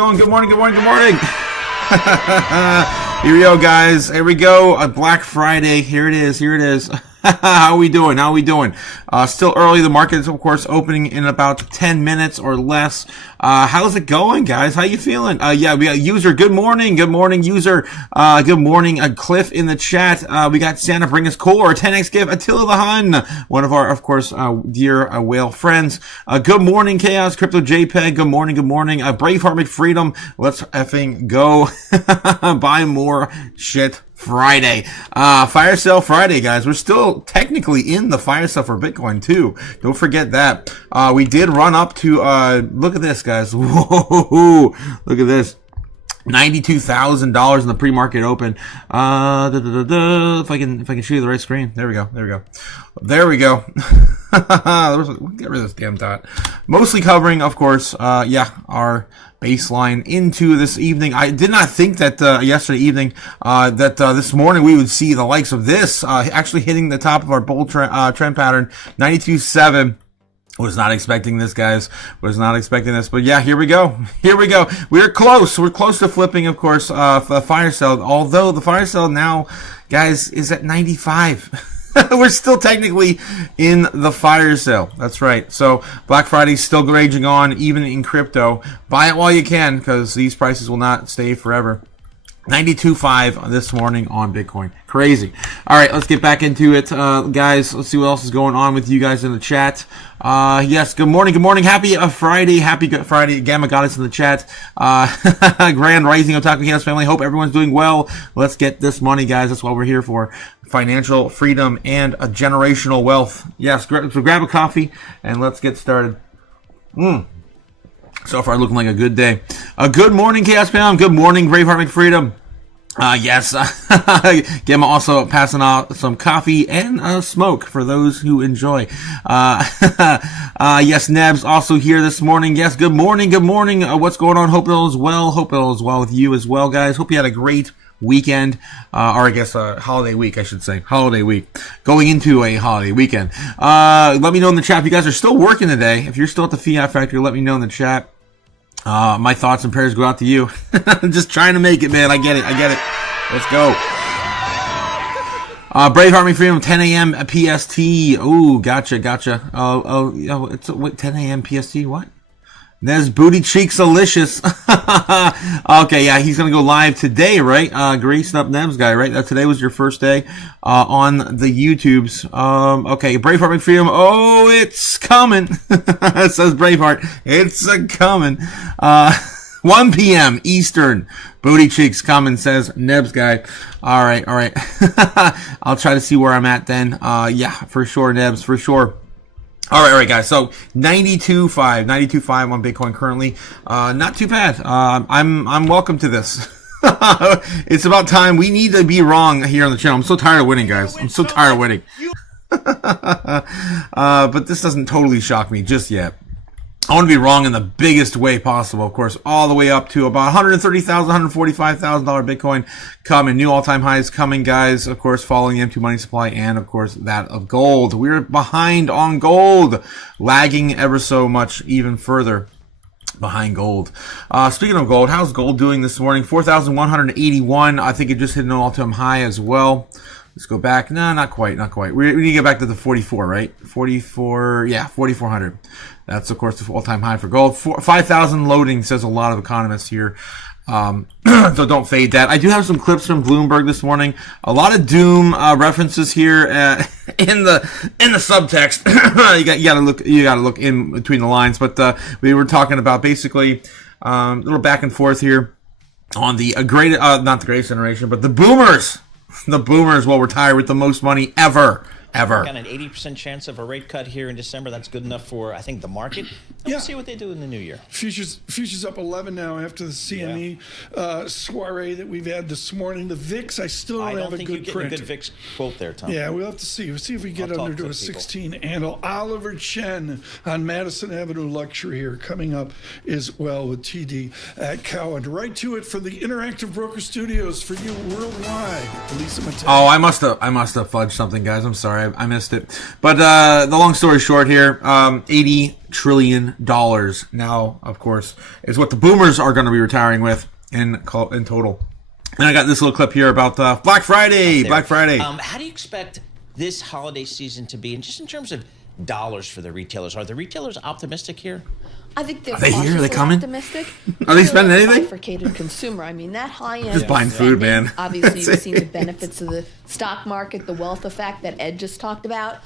Good morning, good morning, good morning. Here we go, guys. Here we go. Black Friday. Here it is. Here it is. How we doing? How we doing? Still early. The market is, of course, opening in about 10 minutes or less. How's it going, guys? How you feeling? Yeah, we got user. Good morning. Good morning, user. Good morning, Cliff in the chat. We got Santa bring us core 10x give Attila the Hun, one of our, of course, dear whale friends. Good morning, Chaos Crypto JPEG. Good morning. Good morning. Braveheart McFreedom. Let's effing go. Buy more shit. Friday. Fire sale Friday, guys. We're still technically in the fire sale for Bitcoin too. Don't forget that. We did run up to, look at this, guys. Whoa, look at this. $92,000 in the pre-market open. If I can show you the right screen. There we go. There we go. There we go. Get rid of this damn dot. Mostly covering, of course, our baseline into this evening. I did not think that yesterday evening that this morning we would see the likes of this actually hitting the top of our bull trend pattern. 92.7. Was not expecting this, guys. Was not expecting this. But yeah, here we go. Here we go. We're close. We're close to flipping, of course, the fire sale. Although the fire sale now, guys, is at 95. We're still technically in the fire sale. That's right. So Black Friday's still raging on, even in crypto. Buy it while you can, because these prices will not stay forever. 92.5 this morning on Bitcoin. Crazy. All right, let's get back into it, guys. Let's see what else is going on with you guys in the chat. Yes, good morning, good morning. Happy Friday, happy Good Friday. Gamma got us in the chat. Grand Rising Otaku Chaos family. Hope everyone's doing well. Let's get this money, guys. That's what we're here for. Financial freedom and a generational wealth. Yes, so grab a coffee and let's get started. So far, looking like a good day. Good morning, Chaos Pound. Good morning, Braveheart McFreedom. Yes, Gamma also passing out some coffee and smoke for those who enjoy. Yes, Neb's also here this morning. Yes, good morning, good morning. What's going on? Hope it all is well. Hope it all is well with you as well, guys. Hope you had a great weekend, or I guess holiday week, I should say. Holiday week. Going into a holiday weekend. Let me know in the chat if you guys are still working today. If you're still at the Fiat Factory, let me know in the chat. My thoughts and prayers go out to you. Just trying to make it, man. I get it. I get it. Let's go. Brave Army Freedom, 10 a.m. PST. Ooh, gotcha, gotcha. It's 10 a.m. PST. What? There's Booty Cheeks Delicious. Okay, yeah, he's gonna go live today, right? Greased Up Nebs guy, right? Today was your first day on the YouTubes. Okay, Braveheart McFreedom. Oh, it's coming. It says Braveheart. It's a coming. 1 p.m. Eastern. Booty Cheeks coming, says Nebs guy. All right, all right. I'll try to see where I'm at then. Yeah, for sure, Nebs, for sure. All right, guys. So 92.5 on Bitcoin currently. Not too bad. I'm welcome to this. It's about time. We need to be wrong here on the channel. I'm so tired of winning, guys. I'm so tired of winning. But this doesn't totally shock me just yet. I want to be wrong in the biggest way possible, of course, all the way up to about $130,000, $145,000 Bitcoin coming. New all-time highs coming, guys. Of course, following the M2 money supply and, of course, that of gold. We're behind on gold, lagging ever so much even further behind gold. Speaking of gold, how's gold doing this morning? 4,181. I think it just hit an all-time high as well. Let's go back. No, not quite, not quite. We need to get back to the 44, right? 44, yeah, 4,400. That's, of course, the all-time high for gold. 5,000 loading, says a lot of economists here. So don't fade that. I do have some clips from Bloomberg this morning. A lot of doom references here in the subtext. you gotta look in between the lines. But we were talking about basically a little back and forth here on the not the greatest generation, but the boomers. The boomers will retire with the most money ever. Got an 80% chance of a rate cut here in December. That's good enough for, I think, the market. And we'll see what they do in the new year. Futures up 11 now after the CME soiree that we've had this morning. The VIX, I still don't have a good print. A good VIX quote there, Tom. Yeah, we'll have to see. We'll see if we get under to a 16 handle. Oliver Chen on Madison Avenue Luxury here coming up as well with TD at Cowen. Right to it for the Interactive Broker Studios for you worldwide. Lisa Mattel. Oh, I must have fudged something, guys. I'm sorry. I missed it. But the long story short here, $80 trillion now, of course, is what the boomers are going to be retiring with in total. And I got this little clip here about Black Friday. Black Friday. How do you expect this holiday season to be, and just in terms of dollars for the retailers? Are the retailers optimistic here? I think they're here? Are they coming? optimistic. Are they spending anything? Bifurcated consumer. I mean, that high end. Just buying food, man. Obviously, you've seen the benefits of the stock market, the wealth effect that Ed just talked about.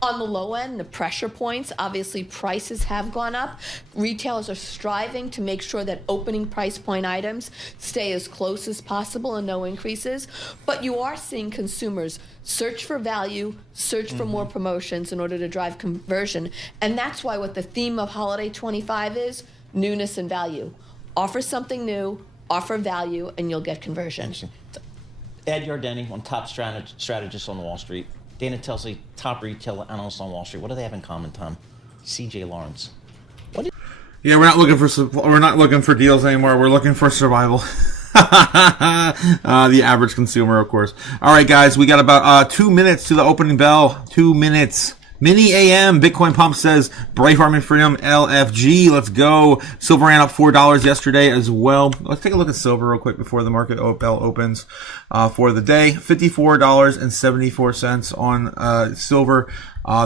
On the low end, the pressure points, obviously prices have gone up. Retailers are striving to make sure that opening price point items stay as close as possible and no increases. But you are seeing consumers search for value, search for more promotions in order to drive conversion. And that's why what the theme of Holiday 25 is, newness and value. Offer something new, offer value, and you'll get conversion. Ed Yardeni, one top strategist on Wall Street. Dana Telsley, top retail analyst on Wall Street. What do they have in common, Tom? CJ Lawrence. Yeah, we're not looking for deals anymore. We're looking for survival. The average consumer, of course. All right, guys, we got about 2 minutes to the opening bell. 2 minutes. Mini AM, Bitcoin Pump says, Braveheart and Freedom, LFG, let's go. Silver ran up $4 yesterday as well. Let's take a look at silver real quick before the market bell opens for the day. $54.74 on silver.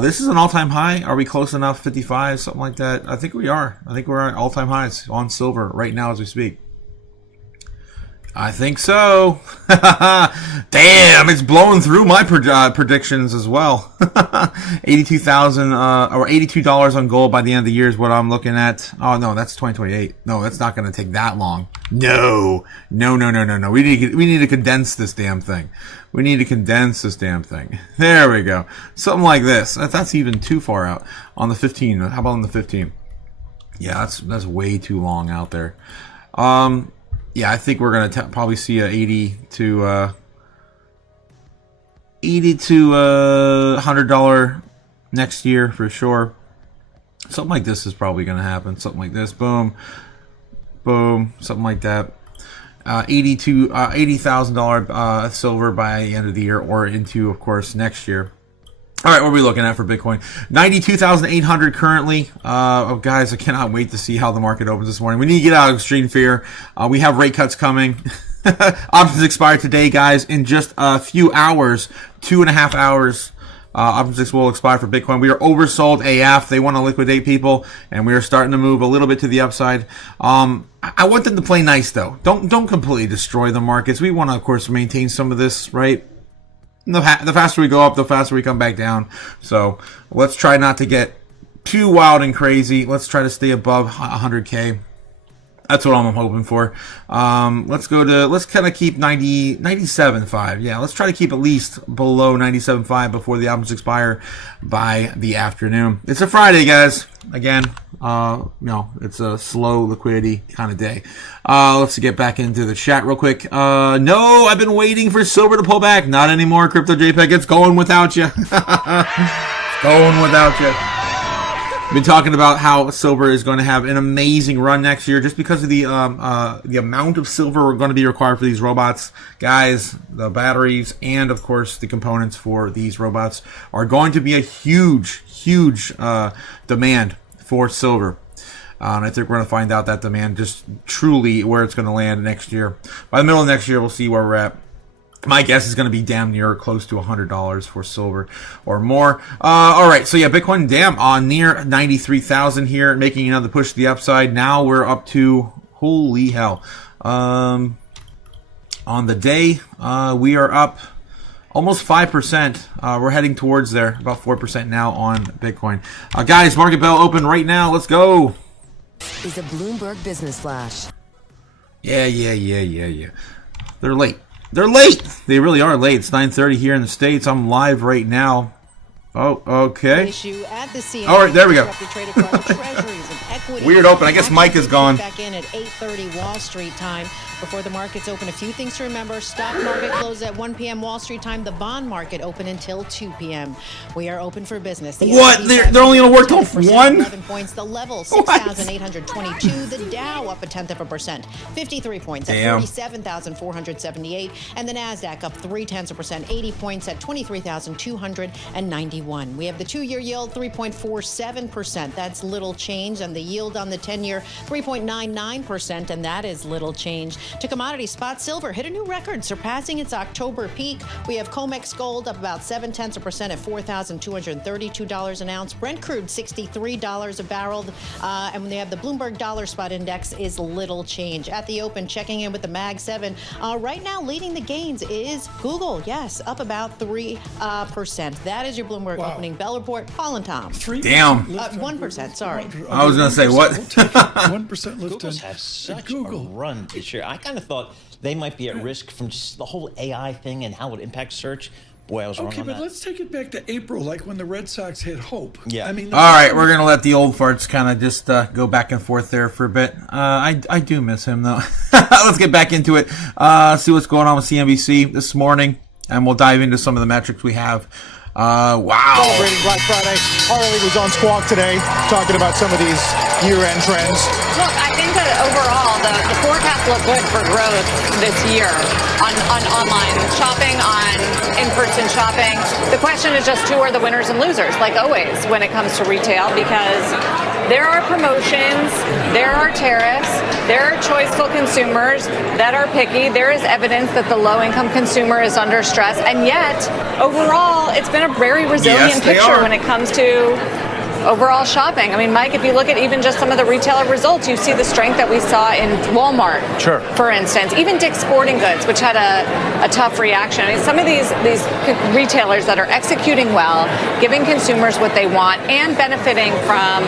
This is an all-time high. Are we close enough? 55, something like that? I think we are. I think we're at all-time highs on silver right now as we speak. I think so. Damn, it's blowing through my predictions as well. 82,000 or $82 on gold by the end of the year is what I'm looking at. Oh no, that's 2028. No, that's not going to take that long. No. We need to condense this damn thing. We need to condense this damn thing. There we go. Something like this. That's even too far out. On the 15. How about on the 15? Yeah, that's way too long out there. Yeah, I think we're gonna probably see a $80 to $100 next year for sure. Something like this is probably gonna happen. Something like this, boom, boom, something like that. $80,000 silver by the end of the year, or into, of course, next year. All right, what are we looking at for Bitcoin? 92,800 currently. Oh, guys, I cannot wait to see how the market opens this morning. We need to get out of extreme fear. We have rate cuts coming. Options expire today, guys, in just a few hours, 2.5 hours. Options will expire for Bitcoin. We are oversold AF. They want to liquidate people, and we are starting to move a little bit to the upside. I want them to play nice, though. Don't completely destroy the markets. We want to, of course, maintain some of this, right? The faster we go up, the faster we come back down. So let's try not to get too wild and crazy. Let's try to stay above 100K. That's what I'm hoping for. Let's kind of keep 97.5. Yeah, let's try to keep at least below 97.5 before the options expire by the afternoon. It's a Friday, guys. Again, it's a slow liquidity kind of day. Let's get back into the chat real quick. No, I've been waiting for silver to pull back. Not anymore, Crypto JPEG. It's going without you. It's going without you. Been talking about how silver is going to have an amazing run next year just because of the amount of silver going to be required for these robots. Guys, the batteries and, of course, the components for these robots are going to be a huge demand for silver. And I think we're going to find out that demand just truly where it's going to land next year. By the middle of next year, we'll see where we're at. My guess is going to be damn near close to $100 for silver or more. All right, so yeah, Bitcoin on near 93,000 here, making another push to the upside. Now we're up to, holy hell. On the day, we are up almost 5%. We're heading towards there, about 4% now on Bitcoin. Guys, market bell open right now. Let's go. Is a Bloomberg Business Flash. Yeah. They're late. They're late. They really are late. It's 9:30 here in the States. I'm live right now. Oh, okay. Issue at the CME. All right, there we go. Trade across treasuries and equity. Weird open. I guess Mike is gone. Back in at 8:30 Wall Street time. Before the markets open, a few things to remember. Stock market closed at 1 p.m. Wall Street time. The bond market open until 2 p.m. We are open for business. The What? S&P They're only going to work till 1? 11 points. The level, 6,822. The Dow up 0.1%. 53 points at 47,478. And the NASDAQ up 0.3%. 80 points at 23,291. We have the 2-year yield, 3.47%. That's little change. And the yield on the 10-year, 3.99%. And that is little change. To commodity, spot silver hit a new record, surpassing its October peak. We have COMEX gold up about 0.7% at $4,232 an ounce. Brent crude $63 a barrel. And when they have the Bloomberg Dollar Spot Index is little change. At the open, checking in with the Mag 7. Right now, leading the gains is Google. Yes, up about 3%. That is your Bloomberg opening bell report. Paul and Tom. Damn. 1%. Sorry. I was going to say, what? 1% lift. Google's had such a run this year. I kind of thought they might be at risk from just the whole AI thing and how it impacts search. Boy, I was wrong on that. Okay, but let's take it back to April, like when the Red Sox hit hope. Yeah. I mean, All right, we're going to let the old farts kind of just go back and forth there for a bit. I do miss him, though. Let's get back into it. See what's going on with CNBC this morning, and we'll dive into some of the metrics we have. Wow. Celebrating Black Friday. Harley was on Squawk today talking about some of these year-end trends. Look, I think that overall the forecasts look good for growth this year on online shopping, on in-person shopping. The question is just who are the winners and losers, like always when it comes to retail, because there are promotions, there are tariffs, there are choiceful consumers that are picky. There is evidence that the low-income consumer is under stress, and yet overall it's been a very resilient picture when it comes to overall shopping. I mean, Mike, if you look at even just some of the retailer results, you see the strength that we saw in Walmart, for instance, even Dick's Sporting Goods, which had a tough reaction. I mean, some of these retailers that are executing well, giving consumers what they want, and benefiting from,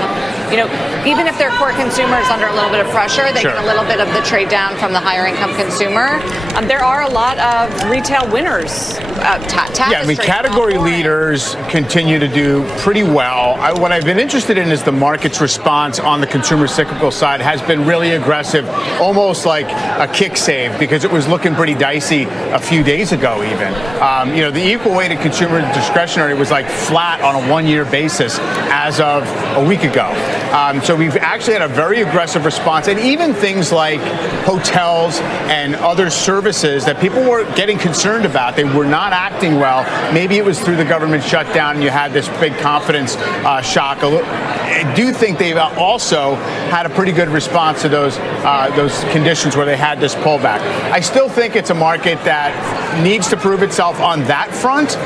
even if their core consumer is under a little bit of pressure, they get a little bit of the trade down from the higher income consumer. There are a lot of retail winners. Yeah, I mean, category leaders continue to do pretty well. What I've been interested in is the market's response on the consumer cyclical side has been really aggressive, almost like a kick save, because it was looking pretty dicey a few days ago even. The equal weighted consumer discretionary was like flat on a 1-year basis as of a week ago. So we've actually had a very aggressive response, and even things like hotels and other services that people were getting concerned about, they were not acting well. Maybe it was through the government shutdown and you had this big confidence shock. I do think they've also had a pretty good response to those conditions where they had this pullback. I still think it's a market that needs to prove itself on that front.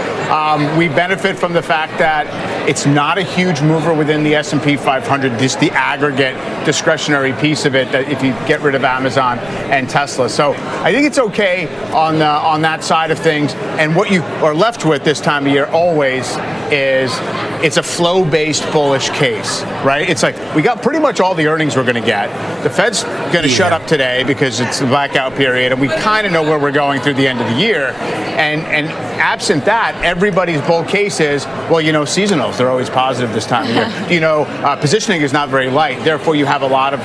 We benefit from the fact that it's not a huge mover within the S&P 500, just the aggregate discretionary piece of it, that if you get rid of Amazon and Tesla. So I think it's okay on that side of things. And what you are left with this time of year always is it's a flow-based bullish case, right? It's like we got pretty much all the earnings we're going to get. The Fed's going to shut up today because it's the blackout period, and we kind of know where we're going through the end of the year. And absent that, everybody's bull case is, seasonals, they're always positive this time of year. Positioning is not very light. Therefore, you have a lot of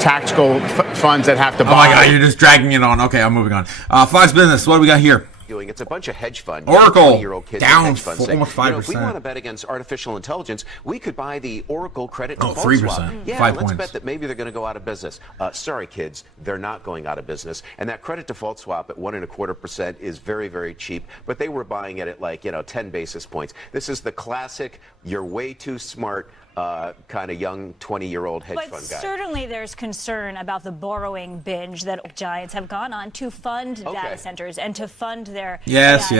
tactical funds that have to buy. Oh my God, you're just dragging it on. Okay, I'm moving on. Fox Business, what do we got here? It's a bunch of hedge fund, Oracle 20-year-old kids down hedge funds say, almost 5%. if we want to bet against artificial intelligence, we could buy the Oracle credit default 3%. swap. Yeah, 5 let's points. bet that maybe they're going to go out of business. Sorry, kids, they're not going out of business. And that credit default swap at 1.25% is very, very cheap. But they were buying it at 10 basis points. This is the classic, you're way too smart. Kind of young 20-year-old hedge fund guy. But certainly there's concern about the borrowing binge that giants have gone on to fund data centers and to fund their Yes.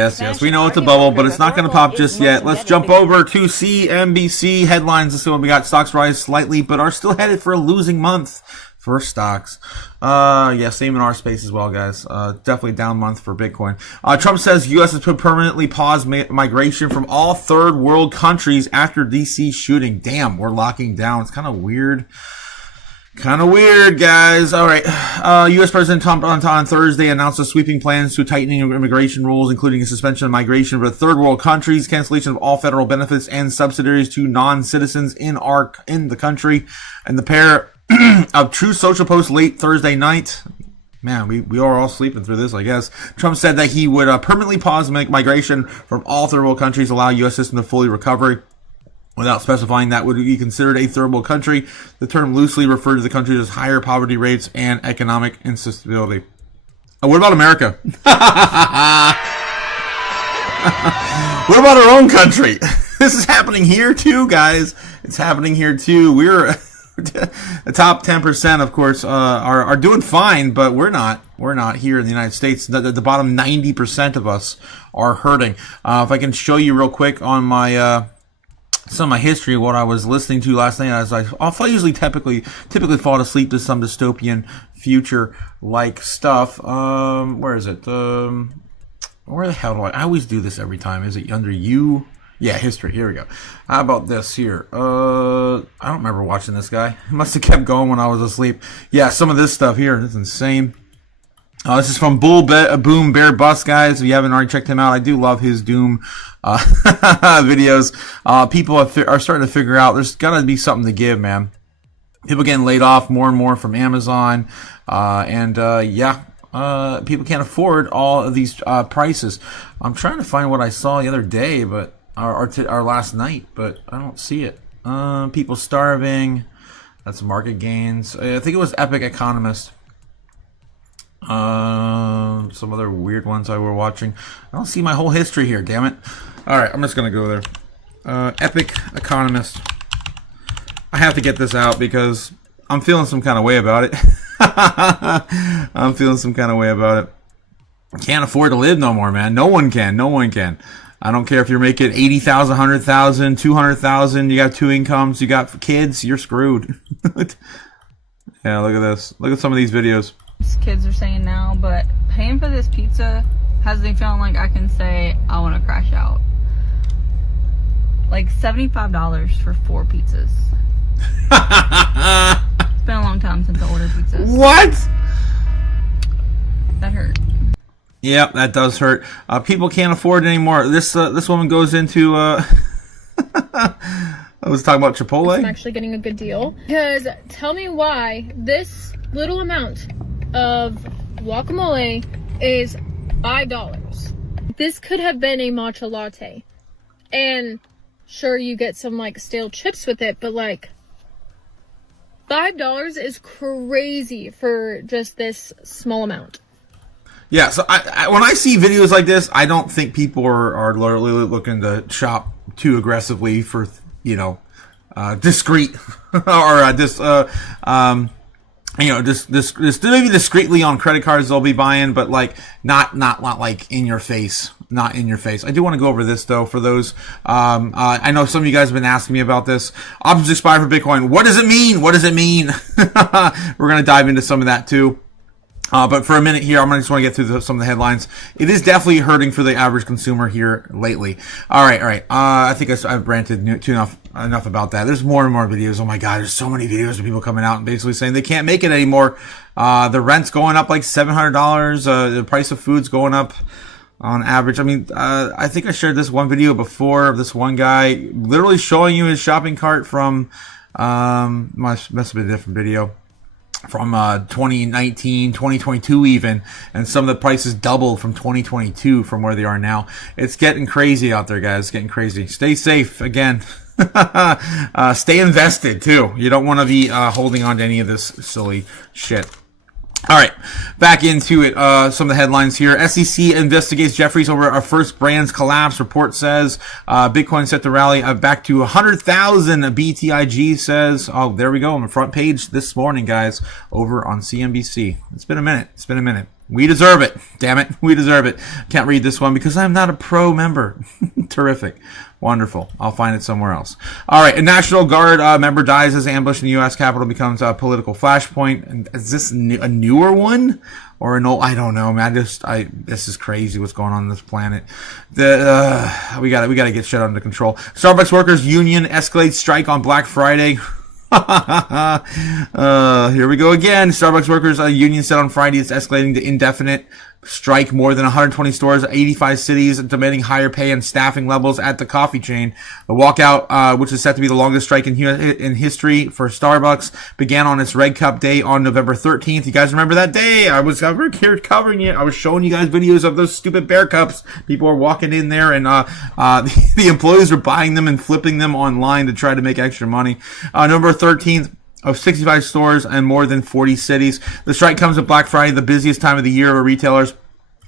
We know it's a bubble, but it's not going to pop just yet. Let's jump over to CNBC headlines. Let's see what we got. Stocks rise slightly, but are still headed for a losing month for stocks. Same in our space as well, guys. Definitely down month for Bitcoin. Trump says U.S. has permanently paused migration from all third world countries after D.C. shooting. Damn, we're locking down. It's kind of weird. Kind of weird, guys. All right. U.S. President Trump on Thursday announced a sweeping plans to tightening immigration rules, including a suspension of migration for third world countries, cancellation of all federal benefits and subsidies to non-citizens in the country, and the pair of True Social posts late Thursday night. Man, we are all sleeping through this, I guess. Trump said that he would permanently pause migration from all third world countries, allow U.S. system to fully recover, without specifying that would be considered a third world country. The term loosely referred to the countries as higher poverty rates and economic instability. What about America? What about our own country? This is happening here too, guys. It's happening here too. We're the top 10%, of course, are doing fine, but we're not. We're not here in the United States. The bottom 90% of us are hurting. If I can show you real quick on my some of my history, what I was listening to last night, as I usually typically fall asleep to some dystopian future like stuff. Where is it? Where the hell do I always do this every time? Is it under you? Yeah, history. Here we go. How about this here? I don't remember watching this guy. It must have kept going when I was asleep. Yeah, some of this stuff here is insane. This is from Boom Bear Bust, guys. If you haven't already checked him out, I do love his Doom videos. People are starting to figure out there's got to be something to give, man. People getting laid off more and more from Amazon, people can't afford all of these prices. I'm trying to find what I saw the other day, but or last night, but I don't see it. People starving. That's market gains. I think it was Epic Economist. Some other weird ones I were watching. I don't see my whole history here, damn it. Alright, I'm just gonna go there. Epic Economist. I have to get this out because I'm feeling some kind of way about it. I'm feeling some kind of way about it. Can't afford to live no more, man. No one can. No one can. I don't care if you're making 80,000, 100,000, 200,000, you got two incomes, you got kids, you're screwed. Yeah, look at this. Look at some of these videos. Kids are saying now, but paying for this pizza has me feeling like I can say I want to crash out. Like $75 for 4 pizzas. It's been a long time since I ordered pizzas. What? That hurt. Yep, that does hurt. People can't afford it anymore. This woman goes into I was talking about Chipotle. I'm actually getting a good deal. Because tell me why this little amount of guacamole is $5. This could have been a matcha latte. And sure, you get some like stale chips with it, but like $5 is crazy for just this small amount. Yeah, so I when I see videos like this, I don't think people are literally looking to shop too aggressively for, discreet or just maybe discreetly on credit cards they'll be buying, but like not like in your face. Not in your face. I do want to go over this though for those. I know some of you guys have been asking me about this. Options expire for Bitcoin. What does it mean? What does it mean? We're gonna dive into some of that too. But for a minute here, I'm just want to get through some of the headlines. It is definitely hurting for the average consumer here lately. All right. I think I've ranted enough about that. There's more and more videos. Oh my God, there's so many videos of people coming out and basically saying they can't make it anymore. The rent's going up like $700. The price of food's going up on average. I mean, I think I shared this one video before of this one guy literally showing you his shopping cart from, must have been a different video. From 2019, 2022 even, and some of the prices doubled from 2022 from where they are now. It's getting crazy out there, guys. It's getting crazy. Stay safe, again. Stay invested, too. You don't want to be holding on to any of this silly shit. All right, back into it. Some of the headlines here. SEC investigates Jeffries over a First Brands collapse. Report says Bitcoin set to rally back to 100,000. BTIG says, oh, there we go on the front page this morning, guys, over on CNBC. It's been a minute. We deserve it. Damn it. We deserve it. Can't read this one because I'm not a pro member. Terrific. Wonderful. I'll find it somewhere else. All right. A National Guard member dies as ambush in the U.S. Capitol becomes a political flashpoint. And is this a newer one or an old? I don't know, man. This is crazy what's going on this planet. We got to get shit under control. Starbucks workers union escalates strike on Black Friday. Here we go again. Starbucks workers union said on Friday it's escalating to indefinite strike. More than 120 stores, 85 cities, demanding higher pay and staffing levels at the coffee chain. The walkout, which is set to be the longest strike in history for Starbucks, began on its Red Cup day on November 13th. You guys remember that day? I was here covering it. I was showing you guys videos of those stupid bear cups. People were walking in there, and the employees were buying them and flipping them online to try to make extra money. November 13th, of 65 stores and more than 40 cities. The strike comes at Black Friday, the busiest time of the year where retailers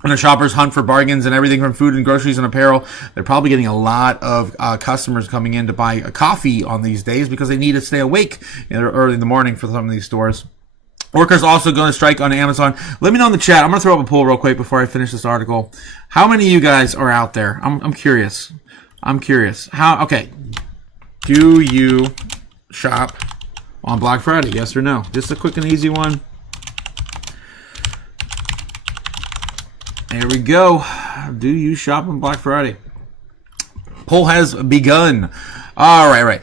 and the shoppers hunt for bargains and everything from food and groceries and apparel. They're probably getting a lot of customers coming in to buy a coffee on these days because they need to stay awake early in the morning for some of these stores. Workers also going to strike on Amazon. Let me know in the chat. I'm going to throw up a poll real quick before I finish this article. How many of you guys are out there? I'm curious. Okay. Do you shop on Black Friday? Yes or no? Just a quick and easy one. There we go. Do you shop on Black Friday? Poll has begun. All right.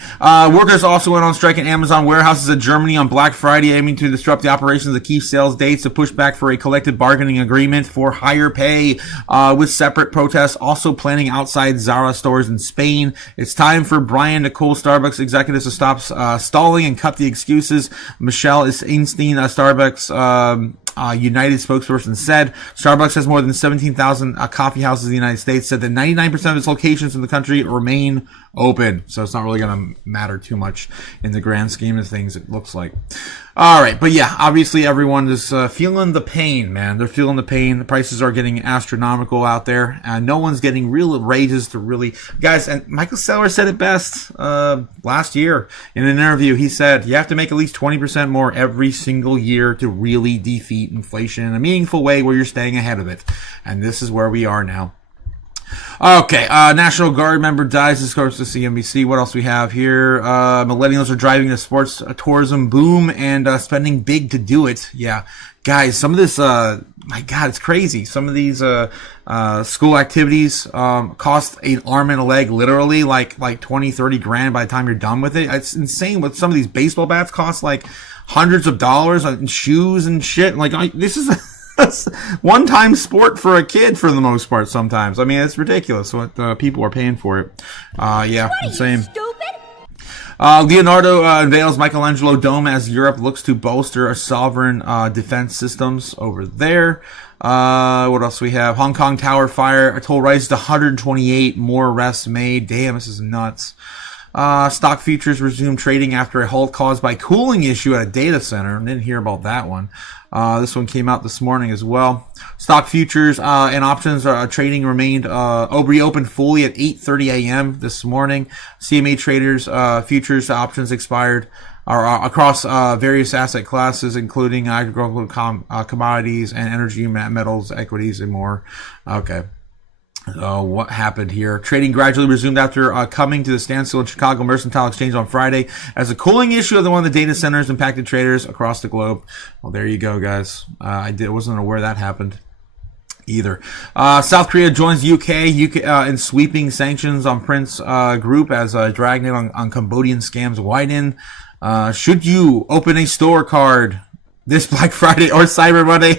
Workers also went on strike at Amazon warehouses in Germany on Black Friday, aiming to disrupt the operations of key sales dates to push back for a collective bargaining agreement for higher pay, with separate protests also planning outside Zara stores in Spain. It's time for Brian Nicole, Starbucks executives, to stop stalling and cut the excuses. Michelle Einstein, Starbucks United spokesperson, said Starbucks has more than 17,000 coffee houses in the United States, said that 99% of its locations in the country remain open. So it's not really going to matter too much in the grand scheme of things, it looks like. All right. But yeah, obviously everyone is feeling the pain, man. They're feeling the pain. The prices are getting astronomical out there. No one's getting real raises to really... Guys, and Michael Saylor said it best last year in an interview. He said, you have to make at least 20% more every single year to really defeat inflation in a meaningful way where you're staying ahead of it. And this is where we are now. Okay, National Guard member dies, of course, to CNBC. What else we have here? Millennials are driving the sports tourism boom and spending big to do it. Yeah, guys, some of this, my God, it's crazy. Some of these school activities cost an arm and a leg, literally, like 20, 30 grand by the time you're done with it. It's insane what some of these baseball bats cost, like hundreds of dollars on shoes and shit. Like, this is... That's one-time sport for a kid for the most part sometimes. I mean, it's ridiculous what people are paying for it. Yeah, same. Leonardo unveils Michelangelo Dome as Europe looks to bolster sovereign defense systems over there. What else we have? Hong Kong Tower fire. A toll rises to 128. More arrests made. Damn, this is nuts. Stock futures resume trading after a halt caused by cooling issue at a data center. Didn't hear about that one. This one came out this morning as well. Stock futures and options trading remained reopened fully at 8:30 a.m. this morning. CME traders futures options expired across various asset classes, including agricultural commodities and energy, metals, equities, and more. Okay. What happened here? Trading gradually resumed after coming to the standstill at Chicago Mercantile Exchange on Friday as a cooling issue of one of the data centers impacted traders across the globe. Well, there you go, guys. I wasn't aware that happened either. South Korea joins UK in sweeping sanctions on Prince Group as dragnet on Cambodian scams widen. Should you open a store card this Black Friday or Cyber Monday?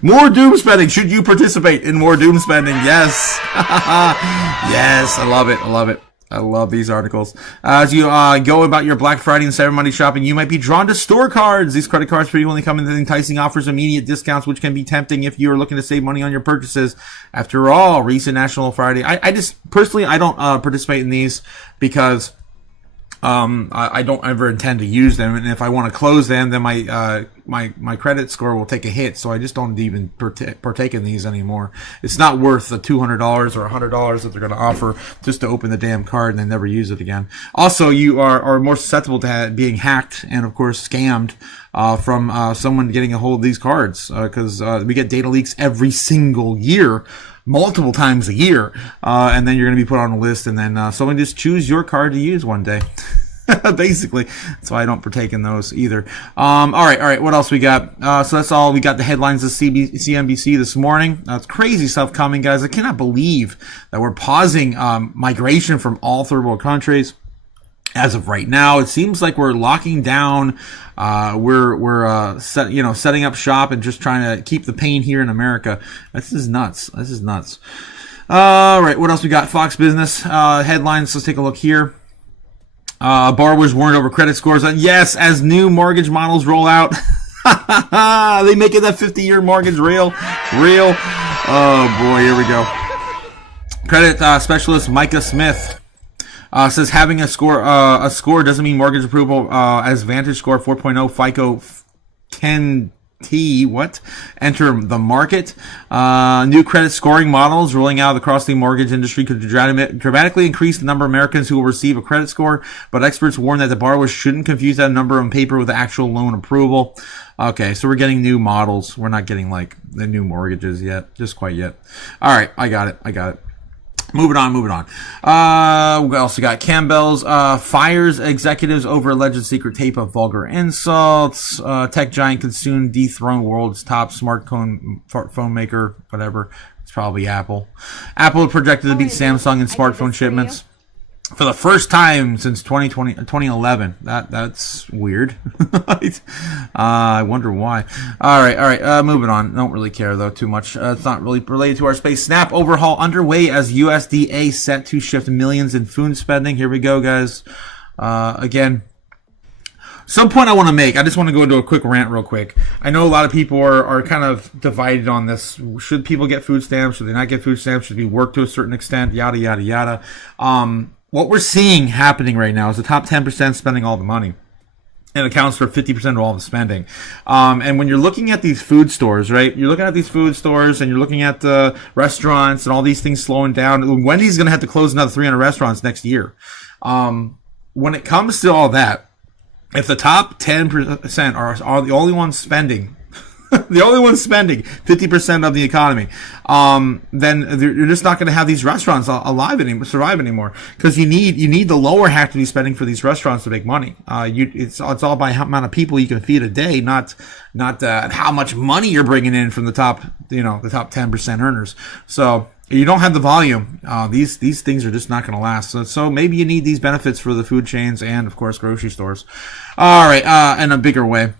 More doom spending. Should you participate in more doom spending? Yes. Yes, I love it. I love these articles. As you go about your Black Friday and Cyber Monday shopping, you might be drawn to store cards. These credit cards frequently come with enticing offers, immediate discounts, which can be tempting if you are looking to save money on your purchases. After all, recent National Friday, I just personally, I don't participate in these because I don't ever intend to use them, and if I want to close them, then my credit score will take a hit. So I just don't even partake in these anymore. It's not worth the $200 or $100 that they're going to offer just to open the damn card and then never use it again. Also, you are more susceptible to being hacked and, of course, scammed from someone getting a hold of these cards because we get data leaks every single year. Multiple times a year, and then you're going to be put on a list, and then someone just choose your card to use one day. Basically, that's why I don't partake in those either. All right. What else we got? So that's all we got. The headlines of CNBC this morning. It's crazy stuff coming, guys. I cannot believe that we're pausing migration from all third world countries. as of right now. It seems like we're locking down. We're setting up shop and just trying to keep the pain here in America. This is nuts. This is nuts. All right, what else we got? Fox Business headlines. Let's take a look here. Borrowers warned over credit scores. Yes, as new mortgage models roll out, they make it that 50-year mortgage real. Oh boy, here we go. Credit specialist Micah Smith says having a score doesn't mean mortgage approval. As Vantage Score 4.0 FICO 10T enter the market. New credit scoring models rolling out across the mortgage industry could dramatically increase the number of Americans who will receive a credit score, but experts warn that the borrowers shouldn't confuse that number on paper with the actual loan approval. Okay, so we're getting new models. We're not getting like the new mortgages yet, just quite yet. All right, I got it. Moving on. What else we got? Campbell's fires executives over alleged secret tape of vulgar insults. Tech giant can soon dethrone world's top smartphone maker, whatever. It's probably Apple. Apple projected to beat Samsung in smartphone shipments for the first time since 2011. That's weird. I wonder why. All right. Moving on. Don't really care though too much. It's not really related to our space. Snap overhaul underway as USDA set to shift millions in food spending. Here we go, guys. Again, some point I want to make. I just want to go into a quick rant real quick. I know a lot of people are kind of divided on this. Should people get food stamps? Should they not get food stamps? Should we work to a certain extent? Yada, yada, yada. What we're seeing happening right now is the top 10% spending all the money. It accounts for 50% of all the spending. And when you're looking at these food stores, right? You're looking at these food stores and you're looking at the restaurants and all these things slowing down. Wendy's going to have to close another 300 restaurants next year. When it comes to all that, if the top 10% are the only ones spending, the only ones spending 50% of the economy, then you're just not going to have these restaurants survive anymore. Because you need the lower half to be spending for these restaurants to make money. It's all by how amount of people you can feed a day, not how much money you're bringing in from the top 10% earners. So you don't have the volume. These things are just not going to last. So maybe you need these benefits for the food chains and of course grocery stores. All right, in a bigger way.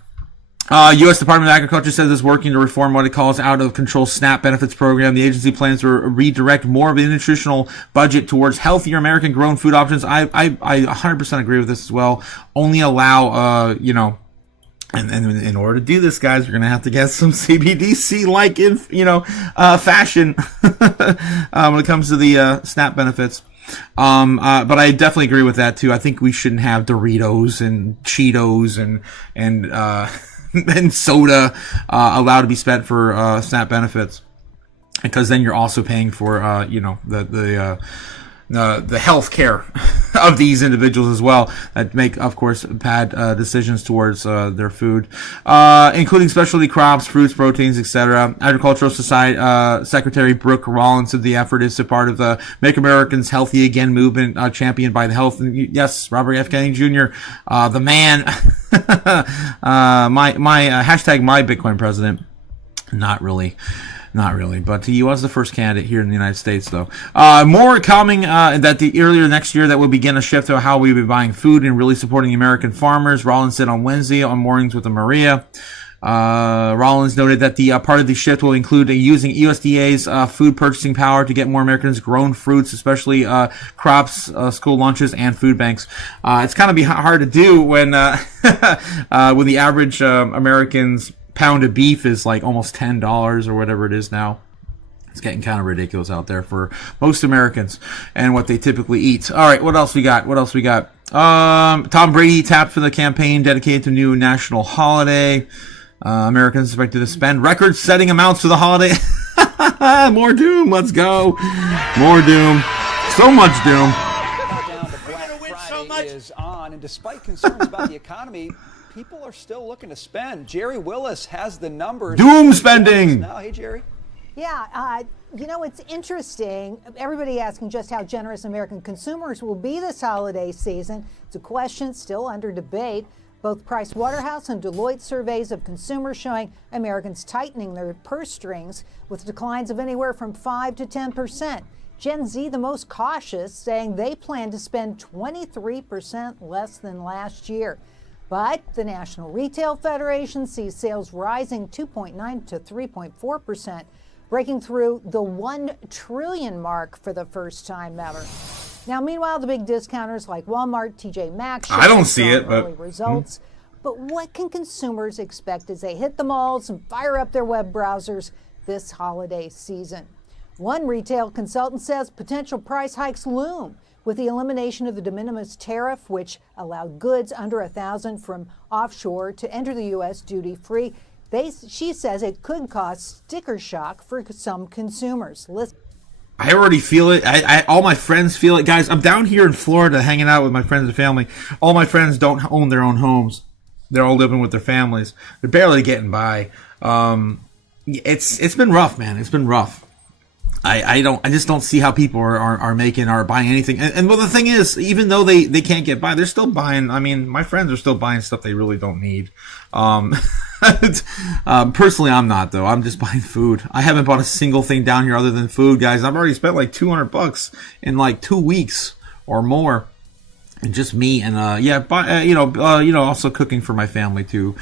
U.S. Department of Agriculture says it's working to reform what it calls out-of-control SNAP benefits program. The agency plans to redirect more of the nutritional budget towards healthier American-grown food options. I 100% agree with this as well. Only allow, and in order to do this, guys, we're going to have to get some CBDC-like, fashion when it comes to the SNAP benefits. But I definitely agree with that, too. I think we shouldn't have Doritos and Cheetos and soda allowed to be spent for SNAP benefits, because then you're also paying for the health care of these individuals as well that make, of course, bad decisions towards their food, including specialty crops, fruits, proteins, etc. Agricultural Society Secretary Brooke Rollins said the effort is a part of the Make Americans Healthy Again movement championed by the health. Yes, Robert F. Kennedy Jr., the man. my hashtag my Bitcoin president. Not really, but he was the first candidate here in the United States, though. More coming that the earlier next year that will begin a shift to how we will be buying food and really supporting American farmers. Rollins said on Wednesday on Mornings with the Maria. Rollins noted that the part of the shift will include using USDA's food purchasing power to get more Americans grown fruits, especially crops, school lunches, and food banks. It's kind of hard to do when the average American's pound of beef is like almost $10 or whatever it is now. It's getting kind of ridiculous out there for most Americans and what they typically eat. All right, what else we got? Tom Brady tapped for the campaign dedicated to new national holiday. Americans expected to spend record-setting amounts for the holiday. More doom. Let's go. More doom. So much doom. Friday is on, and despite concerns about the economy, people are still looking to spend. Jerry Willis has the numbers. Doom spending. Now, hey, Jerry. Yeah, it's interesting. Everybody asking just how generous American consumers will be this holiday season. It's a question still under debate. Both Price Waterhouse and Deloitte surveys of consumers showing Americans tightening their purse strings with declines of anywhere from 5 to 10%. Gen Z the most cautious, saying they plan to spend 23% less than last year. But the National Retail Federation sees sales rising 2.9 to 3.4%, breaking through the 1 trillion mark for the first time ever. Now, meanwhile, the big discounters like Walmart, TJ Maxx, I don't see it, but early results. But what can consumers expect as they hit the malls and fire up their web browsers this holiday season? One retail consultant says potential price hikes loom with the elimination of the de minimis tariff, which allowed goods under $1,000 from offshore to enter the U.S. duty-free. She says it could cause sticker shock for some consumers. I already feel it. All my friends feel it. Guys, I'm down here in Florida hanging out with my friends and family. All my friends don't own their own homes. They're all living with their families. They're barely getting by. It's been rough, man. It's been rough. I just don't see how people are buying anything. And well, the thing is, even though they can't get by, they're still buying. I mean, my friends are still buying stuff they really don't need. Personally, I'm not, though. I'm just buying food. I haven't bought a single thing down here other than food, guys. I've already spent like $200 in like 2 weeks or more. And just me and also cooking for my family too,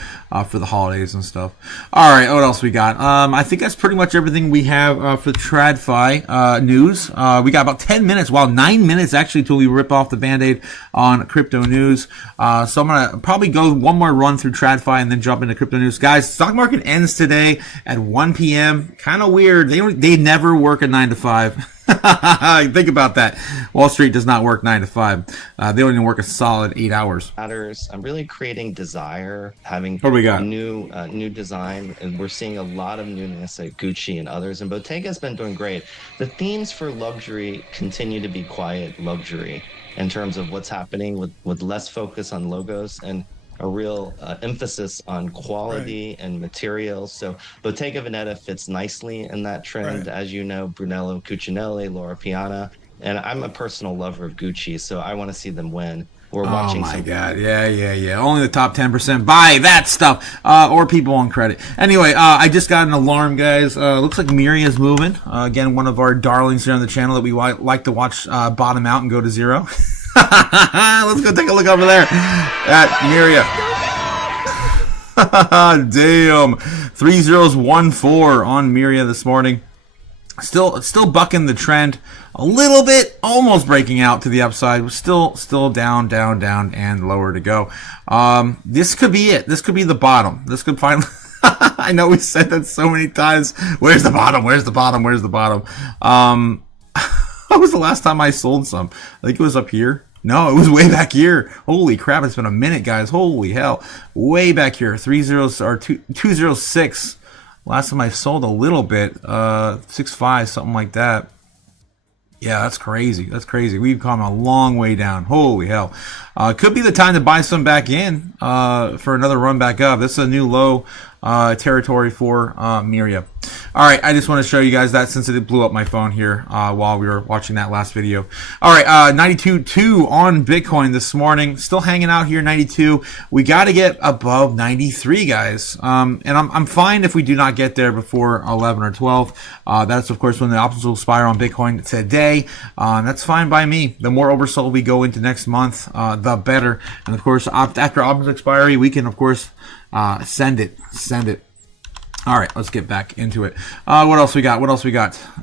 for the holidays and stuff. All right, what else we got? I think that's pretty much everything we have for TradFi news. We got about 10 minutes, 9 minutes actually, till we rip off the Band-Aid on crypto news. So I'm gonna probably go one more run through TradFi and then jump into crypto news. Guys, stock market ends today at 1 p.m. Kind of weird. They never work a 9 to 5. Think about that. Wall Street does not work 9 to 5. They don't even work a solid 8 hours. I'm really creating desire, having what do we got? New design, and we're seeing a lot of newness at Gucci and others. And Bottega's been doing great. The themes for luxury continue to be quiet luxury in terms of what's happening with less focus on logos and a real emphasis on quality and materials. So Bottega Veneta fits nicely in that trend. Right. As you know, Brunello Cucinelli, Loro Piana, and I'm a personal lover of Gucci, so I want to see them win. We're watching. Oh my God! Yeah. Only the top 10% buy that stuff, or people on credit. Anyway, I just got an alarm, guys. Looks like Miria's moving. Again, one of our darlings here on the channel that we like to watch bottom out and go to zero. Let's go take a look over there at Miria. Damn, 3014 on Miria this morning. Still bucking the trend a little bit, almost breaking out to the upside. Still down, and lower to go. This could be it. This could be the bottom. This could finally. I know we said that so many times. Where's the bottom? Where's the bottom? Where's the bottom? When was the last time I sold some? I think it was up here. No, it was way back here. Holy crap, it's been a minute, guys. Holy hell. Way back here. 206. Last time I sold a little bit. 65, something like that. Yeah, that's crazy. That's crazy. We've come a long way down. Holy hell. Could be the time to buy some back in for another run back up. This is a new low territory for Miria. All right, I just want to show you guys that since it blew up my phone here while we were watching that last video. All right, 92.2 on Bitcoin this morning. Still hanging out here, 92. We got to get above 93, guys. And I'm fine if we do not get there before 11 or 12. That's, of course, when the options will expire on Bitcoin today. That's fine by me. The more oversold we go into next month, the better. And, of course, after options expiry, we can, of course, send it. All right, let's get back into it. What else we got?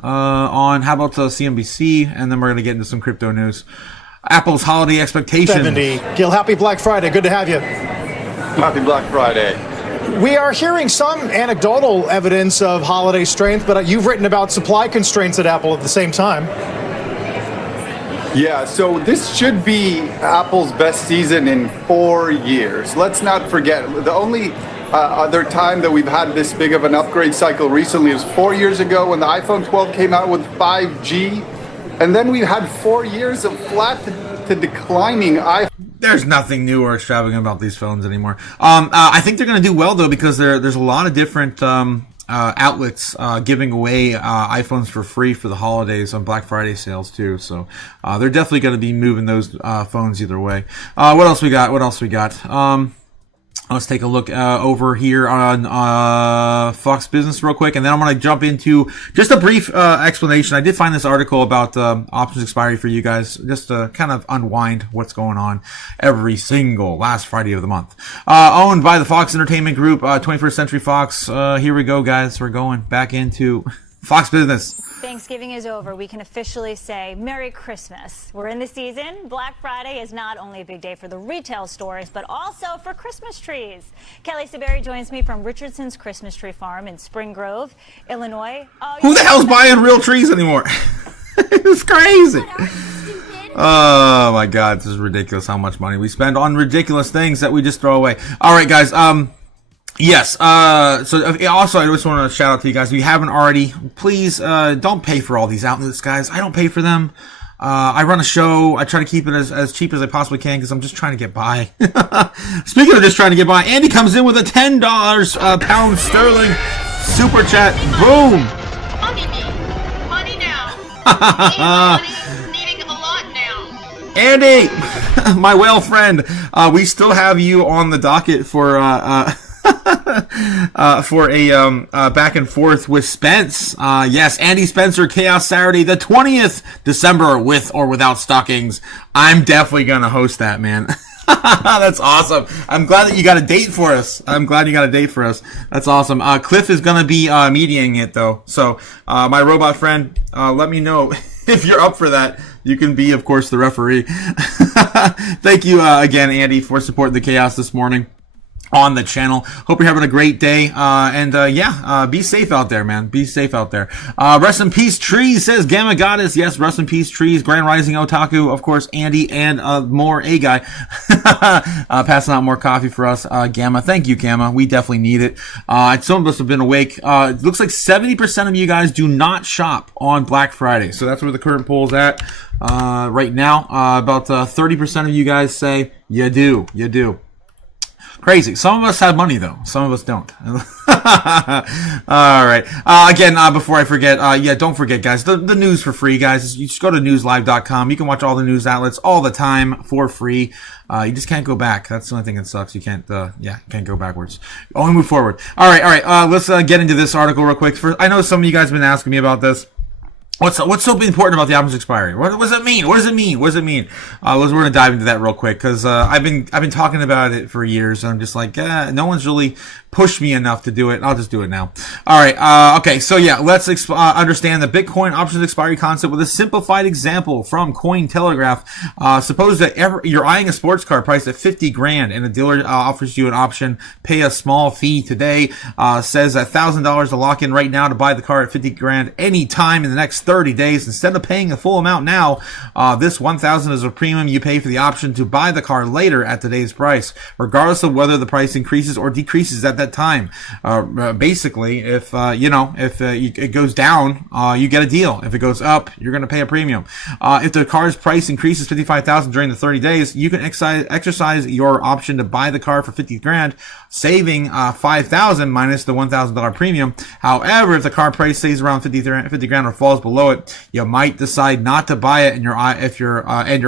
On how about CNBC, and then we're gonna get into some crypto news. Apple's holiday expectations. 70. Gil, happy Black Friday. Good to have you. Happy Black Friday. We are hearing some anecdotal evidence of holiday strength, but you've written about supply constraints at Apple at the same time. Yeah, so this should be Apple's best season in 4 years. Let's not forget, the only other time that we've had this big of an upgrade cycle recently was 4 years ago when the iPhone 12 came out with 5G. And then we had 4 years of flat to declining iPhone. There's nothing new or extravagant about these phones anymore. I think they're going to do well, though, because there's a lot of different outlets giving away iPhones for free for the holidays on Black Friday sales, too. So they're definitely going to be moving those phones either way. What else we got? Let's take a look over here on Fox Business real quick, and then I'm going to jump into just a brief explanation. I did find this article about options expiry for you guys, just to kind of unwind what's going on every single last Friday of the month. Owned by the Fox Entertainment Group, 21st Century Fox. Here we go, guys. We're going back into Fox Business. Thanksgiving is over. We can officially say Merry Christmas. We're in the season. Black Friday is not only a big day for the retail stores, but also for Christmas trees. Kelly Saberi joins me from Richardson's Christmas Tree Farm in Spring Grove, Illinois. Who the hell's buying real trees anymore? It's crazy. Oh my God, this is ridiculous how much money we spend on ridiculous things that we just throw away. All right, guys. Yes. So also, I just want to shout out to you guys. If you haven't already, please don't pay for all these outlets, guys. I don't pay for them. I run a show. I try to keep it as cheap as I possibly can because I'm just trying to get by. Speaking of just trying to get by, Andy comes in with a $10 pound sterling super chat. Boom. Money now. Needing a lot now. Andy, my whale friend, we still have you on the docket for for a back and forth with Spence. Yes, Andy Spencer, Chaos Saturday, the 20th December, with or without stockings. I'm definitely gonna host that, man. That's awesome. I'm glad that you got a date for us. That's awesome. Cliff is gonna be mediating it though. So my robot friend, let me know if you're up for that. You can be, of course, the referee. Thank you again, Andy, for supporting the chaos this morning on the channel. Hope you're having a great day. Be safe out there, man. Be safe out there. Rest in peace, Trees, says Gamma Goddess. Yes, rest in peace, Trees. Grand Rising Otaku, of course, Andy, and more A Guy. Passing out more coffee for us. Gamma, thank you, Gamma. We definitely need it. Some of us have been awake. It looks like 70% of you guys do not shop on Black Friday. So that's where the current poll is at right now. About 30% of you guys say you do. You do. Crazy. Some of us have money, though. Some of us don't. All right. Again, before I forget, don't forget, guys, the news for free, guys. You just go to newslive.com. You can watch all the news outlets all the time for free. You just can't go back. That's the only thing that sucks. You can't, can't go backwards. Only move forward. All right. Let's get into this article real quick. I know some of you guys have been asking me about this. What's so important about the options expiry? What does it mean? We're gonna dive into that real quick because I've been talking about it for years. And I'm just like, no one's really pushed me enough to do it. I'll just do it now. All right. Okay. So let's understand the Bitcoin options expiry concept with a simplified example from Cointelegraph. Suppose that you're eyeing a sports car priced at $50,000 and a dealer offers you an option, pay a small fee today, says $1,000 to lock in right now to buy the car at $50,000 any time in the next 30 days. Instead of paying the full amount now, this $1,000 is a premium you pay for the option to buy the car later at today's price, regardless of whether the price increases or decreases at that time. Basically, if it goes down, you get a deal. If it goes up, you're going to pay a premium. If the car's price increases $55,000 during the 30 days, you can exercise your option to buy the car for $50,000, saving $5,000 minus the $1,000 premium. However, if the car price stays around $50,000 or falls below it, you might decide not to buy it, and your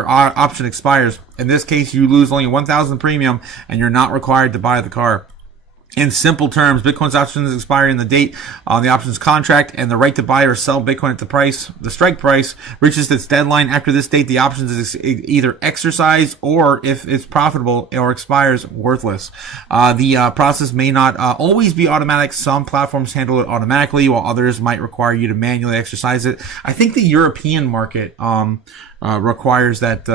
option expires. In this case, you lose only $1,000 premium, and you're not required to buy the car. In simple terms, Bitcoin's options expire in the date on the options contract, and the right to buy or sell Bitcoin at the strike price reaches its deadline. After this date, the options is either exercised or, if it's profitable or expires, worthless. The process may not always be automatic. Some platforms handle it automatically, while others might require you to manually exercise it. I think the European market requires that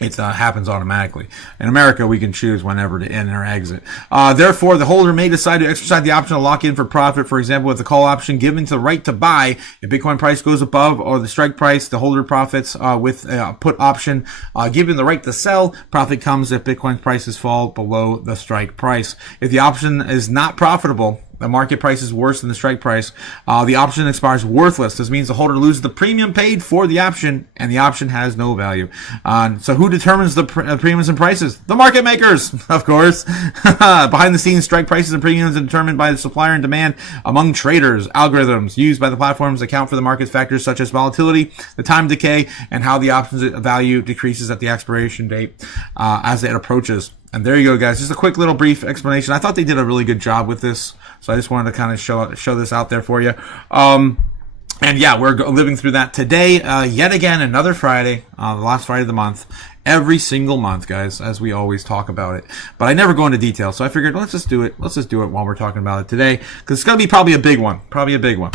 it happens automatically. In America, we can choose whenever to end or exit. Therefore, the holder may decide to exercise the option to lock in for profit. For example, with the call option given to the right to buy, if Bitcoin price goes above or the strike price, the holder profits. With put option given the right to sell, profit comes if Bitcoin prices fall below the strike price. If the option is not profitable, the market price is worse than the strike price, the option expires worthless. This means the holder loses the premium paid for the option, and the option has no value. So who determines the premiums and prices? The market makers, of course. Behind the scenes, strike prices and premiums are determined by the supplier and demand among traders. Algorithms used by the platforms account for the market factors such as volatility, the time decay, and how the option's value decreases at the expiration date as it approaches. And there you go, guys. Just a quick little brief explanation. I thought they did a really good job with this, so I just wanted to kind of show this out there for you. And yeah, we're living through that today. Yet again, another Friday, the last Friday of the month. Every single month, guys, as we always talk about it. But I never go into detail, so I figured let's just do it. Let's just do it while we're talking about it today, because it's going to be probably a big one. Probably a big one.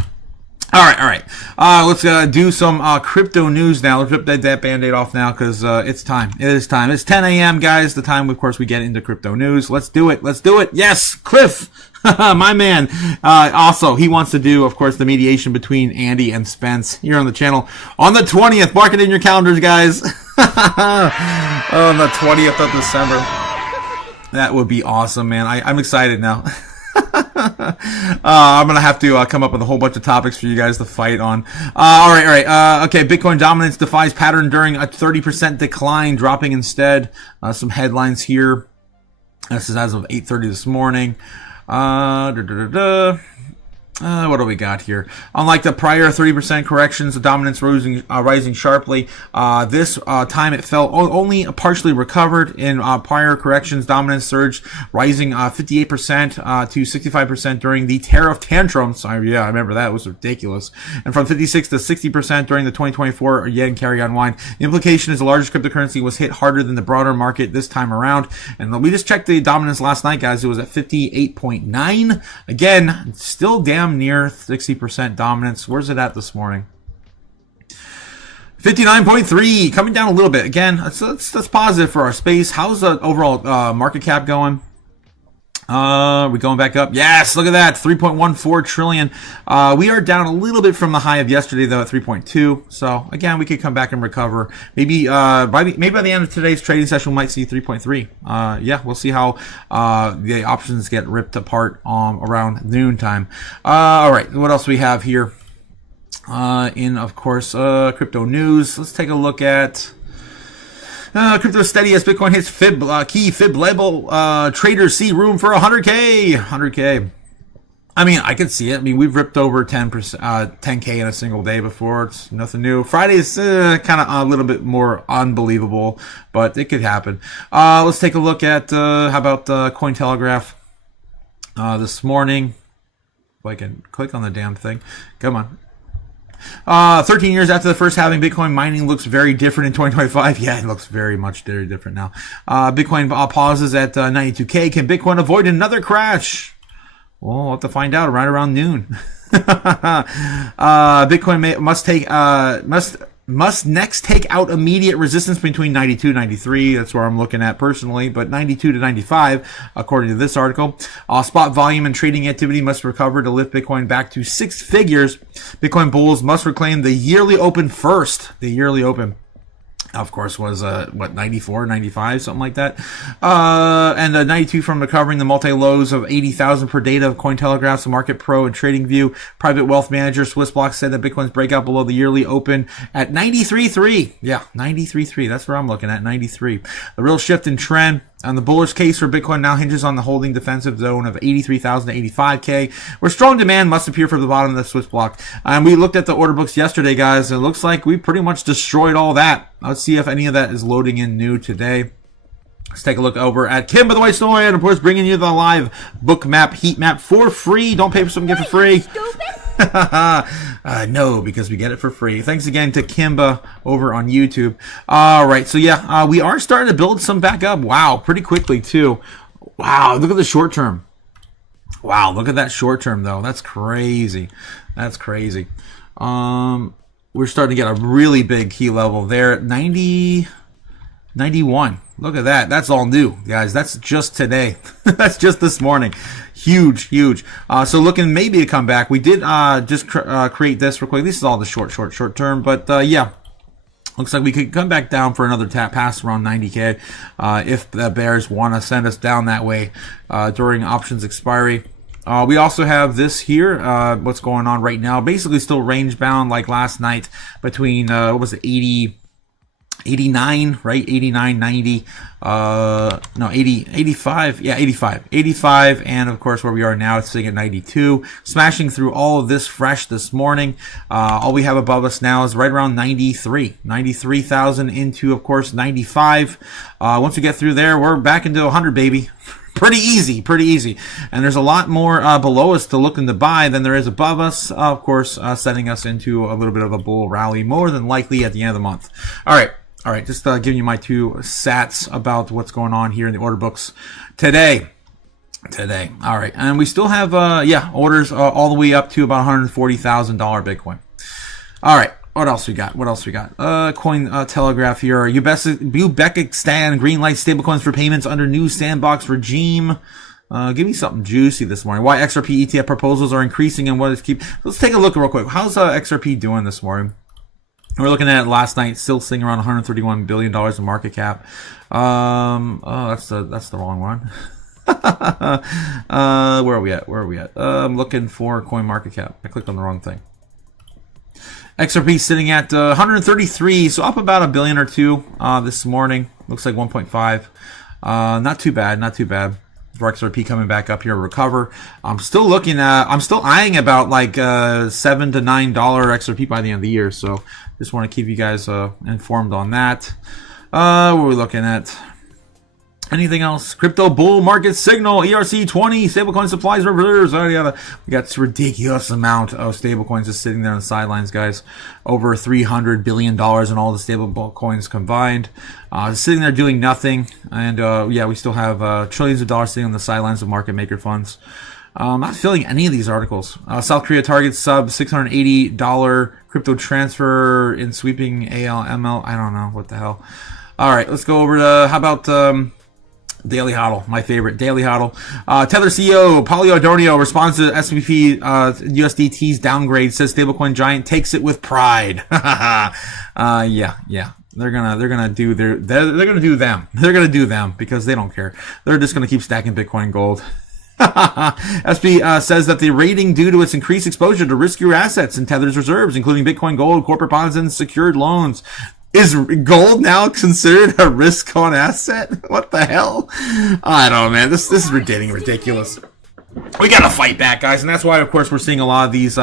All right. Let's do some crypto news now. Let's rip that Band-Aid off now, because it's time. It is time. It's 10 a.m., guys. The time, of course, we get into crypto news. Let's do it. Let's do it. Yes, Cliff, my man. Also, he wants to do, of course, the mediation between Andy and Spence here on the channel on the 20th. Mark it in your calendars, guys. On the 20th of December. That would be awesome, man. I'm excited now. I'm going to have to come up with a whole bunch of topics for you guys to fight on. All right. Okay, Bitcoin dominance defies pattern during a 30% decline, dropping instead. Some headlines here. This is as of 8:30 this morning. What do we got here? Unlike the prior 30% corrections, the dominance rising sharply. This time it fell only partially recovered. In prior corrections, dominance surged, rising 58% to 65% during the tariff tantrums. Yeah, I remember that. It was ridiculous. And from 56 to 60% during the 2024 yen carry unwind. The implication is the largest cryptocurrency was hit harder than the broader market this time around. And we just checked the dominance last night, guys. It was at 58.9. Again, still damn near 60% dominance. Where's it at this morning? 59.3, coming down a little bit. Again, that's positive for our space. How's the overall market cap going? We're going back up. Yes, look at that, 3.14 trillion. We are down a little bit from the high of yesterday, though, at 3.2. So again, we could come back and recover. Maybe by the end of today's trading session, we might see 3.3. Yeah, we'll see how the options get ripped apart around noon time. All right, what else we have here? Of course, crypto news. Let's take a look at. Crypto steady as Bitcoin hits key fib level. Traders see room for 100K. I mean, I could see it. I mean, we've ripped over 10K in a single day before. It's nothing new. Friday is kind of a little bit more unbelievable, but it could happen. Let's take a look at how about Cointelegraph this morning. If I can click on the damn thing. Come on. 13 years after the first halving, Bitcoin mining looks very different in 2025. Yeah, it looks very different now. Bitcoin pauses at 92K. Can Bitcoin avoid another crash? Well, we'll have to find out right around noon. Bitcoin must next take out immediate resistance between 92 and 93. That's where I'm looking at personally, but 92 to 95, according to this article. Spot volume and trading activity must recover to lift Bitcoin back to six figures. Bitcoin bulls must reclaim the yearly open first. The yearly open, of course, was 94, 95, something like that. And 92 from recovering the multi-lows of 80,000 per data of Cointelegraph's Market Pro and TradingView. Private wealth manager Swissblock said that Bitcoin's breakout below the yearly open at 93.3. Yeah, 93.3. That's where I'm looking at, 93. The real shift in trend. And the bullish case for Bitcoin now hinges on the holding defensive zone of 83,000 to 85K, where strong demand must appear from the bottom of the Swiss block. And we looked at the order books yesterday, guys. It looks like we pretty much destroyed all that. Let's see if any of that is loading in new today. Let's take a look over at Kim, by the way, Snowman, of course, bringing you the live book map, heat map for free. Don't pay for something, get it for free. No, because we get it for free. Thanks again to Kimba over on YouTube. All right, so yeah, we are starting to build some back up. Wow, pretty quickly too. Wow, look at the short term. Wow, look at that short term though. That's crazy. That's crazy. We're starting to get a really big key level there at 90, 91. Look at that. That's all new, guys. That's just today. That's just this morning. Huge. So looking maybe to come back. We did just create this real quick. This is all the short term. But yeah, looks like we could come back down for another tap pass around 90K if the bears want to send us down that way during options expiry. We also have this here, what's going on right now. Basically still range bound like last night between, 80 89, right? 89, 90, no, 80, 85, yeah, 85, and of course where we are now, it's sitting at 92, smashing through all of this fresh this morning. All we have above us now is right around 93,000 into, of course, 95. Once we get through there, we're back into 100, baby. Pretty easy. And there's a lot more below us to looking to buy than there is above us, of course, setting us into a little bit of a bull rally, more than likely at the end of the month. All right, just giving you my 2 sats about what's going on here in the order books today. All right, and we still have, orders all the way up to about $140,000 Bitcoin. All right, what else we got? Coin Telegraph here. Uzbekistan green light stablecoins for payments under new sandbox regime. Give me something juicy this morning. Why XRP ETF proposals are increasing and what is Let's take a look real quick. How's XRP doing this morning? We're looking at it last night, still sitting around $131 billion in market cap. That's the wrong one. Where are we at? I'm looking for coin market cap. I clicked on the wrong thing. XRP sitting at 133, so up about $1 billion or $2 this morning. Looks like 1.5. Not too bad. For XRP coming back up here to recover. I'm still eyeing about like $7 to $9 XRP by the end of the year. So just want to keep you guys informed on that. What are we looking at? Anything else? Crypto bull market signal, ERC20, stablecoin supplies, reserves. We got this ridiculous amount of stablecoins just sitting there on the sidelines, guys. Over $300 billion in all the stablecoins combined. Sitting there doing nothing. And we still have trillions of dollars sitting on the sidelines of market maker funds. Not filling any of these articles. South Korea targets sub $680 crypto transfer in sweeping ALML. I don't know what the hell. All right, let's go over to, how about Daily Hodl, my favorite. Daily Hodl. Tether CEO Paulo Adornio responds to SPP USDT's downgrade, says stablecoin giant takes it with pride. Yeah. They're gonna do them because they don't care. They're just gonna keep stacking Bitcoin and gold. SP says that the rating due to its increased exposure to riskier assets in Tether's reserves, including Bitcoin, gold, corporate bonds, and secured loans. Is gold now considered a risk-on asset? What the hell? I don't know, man. This is ridiculous. We gotta fight back, guys, and that's why, of course, we're seeing a lot of these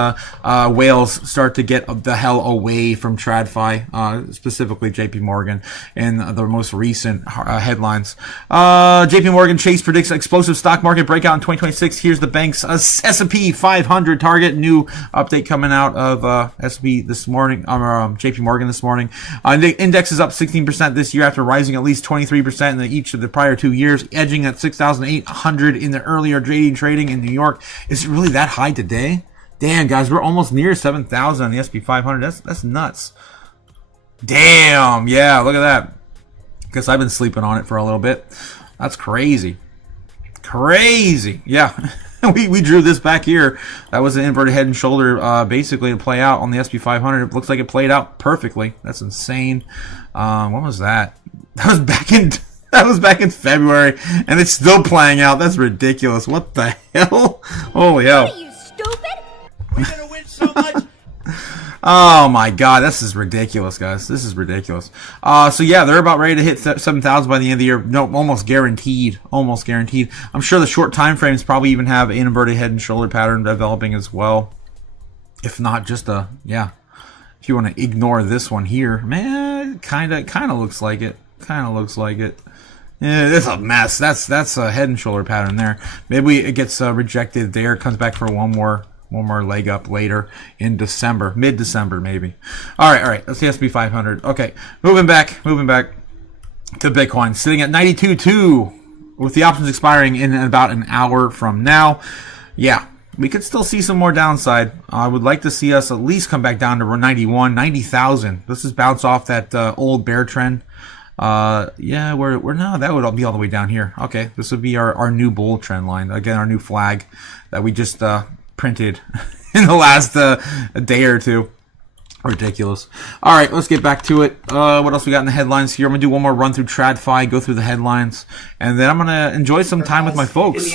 whales start to get the hell away from TradFi, specifically JP Morgan, in the most recent headlines. JP Morgan Chase predicts explosive stock market breakout in 2026. Here's the bank's S&P 500 target. New update coming out of S&P this morning, JP Morgan this morning. The index is up 16% this year after rising at least 23% in each of the prior 2 years, edging at 6,800 in the earlier trading in New York. Is it really that high today? Damn, guys, we're almost near 7,000 on the SP 500. That's nuts. Damn, yeah, look at that. Guess I've been sleeping on it for a little bit. That's crazy. Yeah. we drew this back here. That was an inverted head and shoulder, basically, to play out on the SP 500. It looks like it played out perfectly. That's insane. When was that? That was back in February, and it's still playing out. That's ridiculous. What the hell? Holy hell. What are you, stupid? We're gonna win so much. Oh my god, this is ridiculous, guys. This is ridiculous. So yeah, they're about ready to hit 7,000 by the end of the year. No, almost guaranteed. I'm sure the short time frames probably even have an inverted head and shoulder pattern developing as well. If not just if you want to ignore this one here, man, kind of looks like it. Yeah, it's a mess. That's a head and shoulder pattern there. Maybe it gets rejected there, comes back for one more leg up later in December, mid-December maybe. All right. That's the SP 500. Okay, moving back to Bitcoin, sitting at 92.2 with the options expiring in about an hour from now. Yeah, we could still see some more downside. I would like to see us at least come back down to 90,000. This is bounce off that old bear trend. Yeah, we're now, that would be all the way down here. Okay, this would be our new bull trend line. Again, our new flag that we just printed in the last day or two. Ridiculous. All right, let's get back to it. What else we got in the headlines here? I'm gonna do one more run through TradFi, go through the headlines, and then I'm gonna enjoy some time with my folks.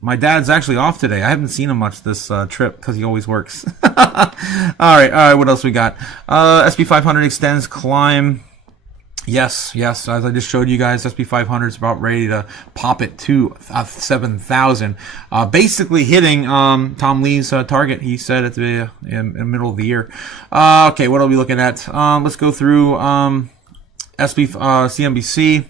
My dad's actually off today. I haven't seen him much this trip because he always works. All right. What else we got? SP 500 extends climb. Yes, as I just showed you guys, SP 500 is about ready to pop it to 7,000. Basically hitting Tom Lee's target, he said at the in middle of the year. Okay, what are we looking at? Let's go through CNBC.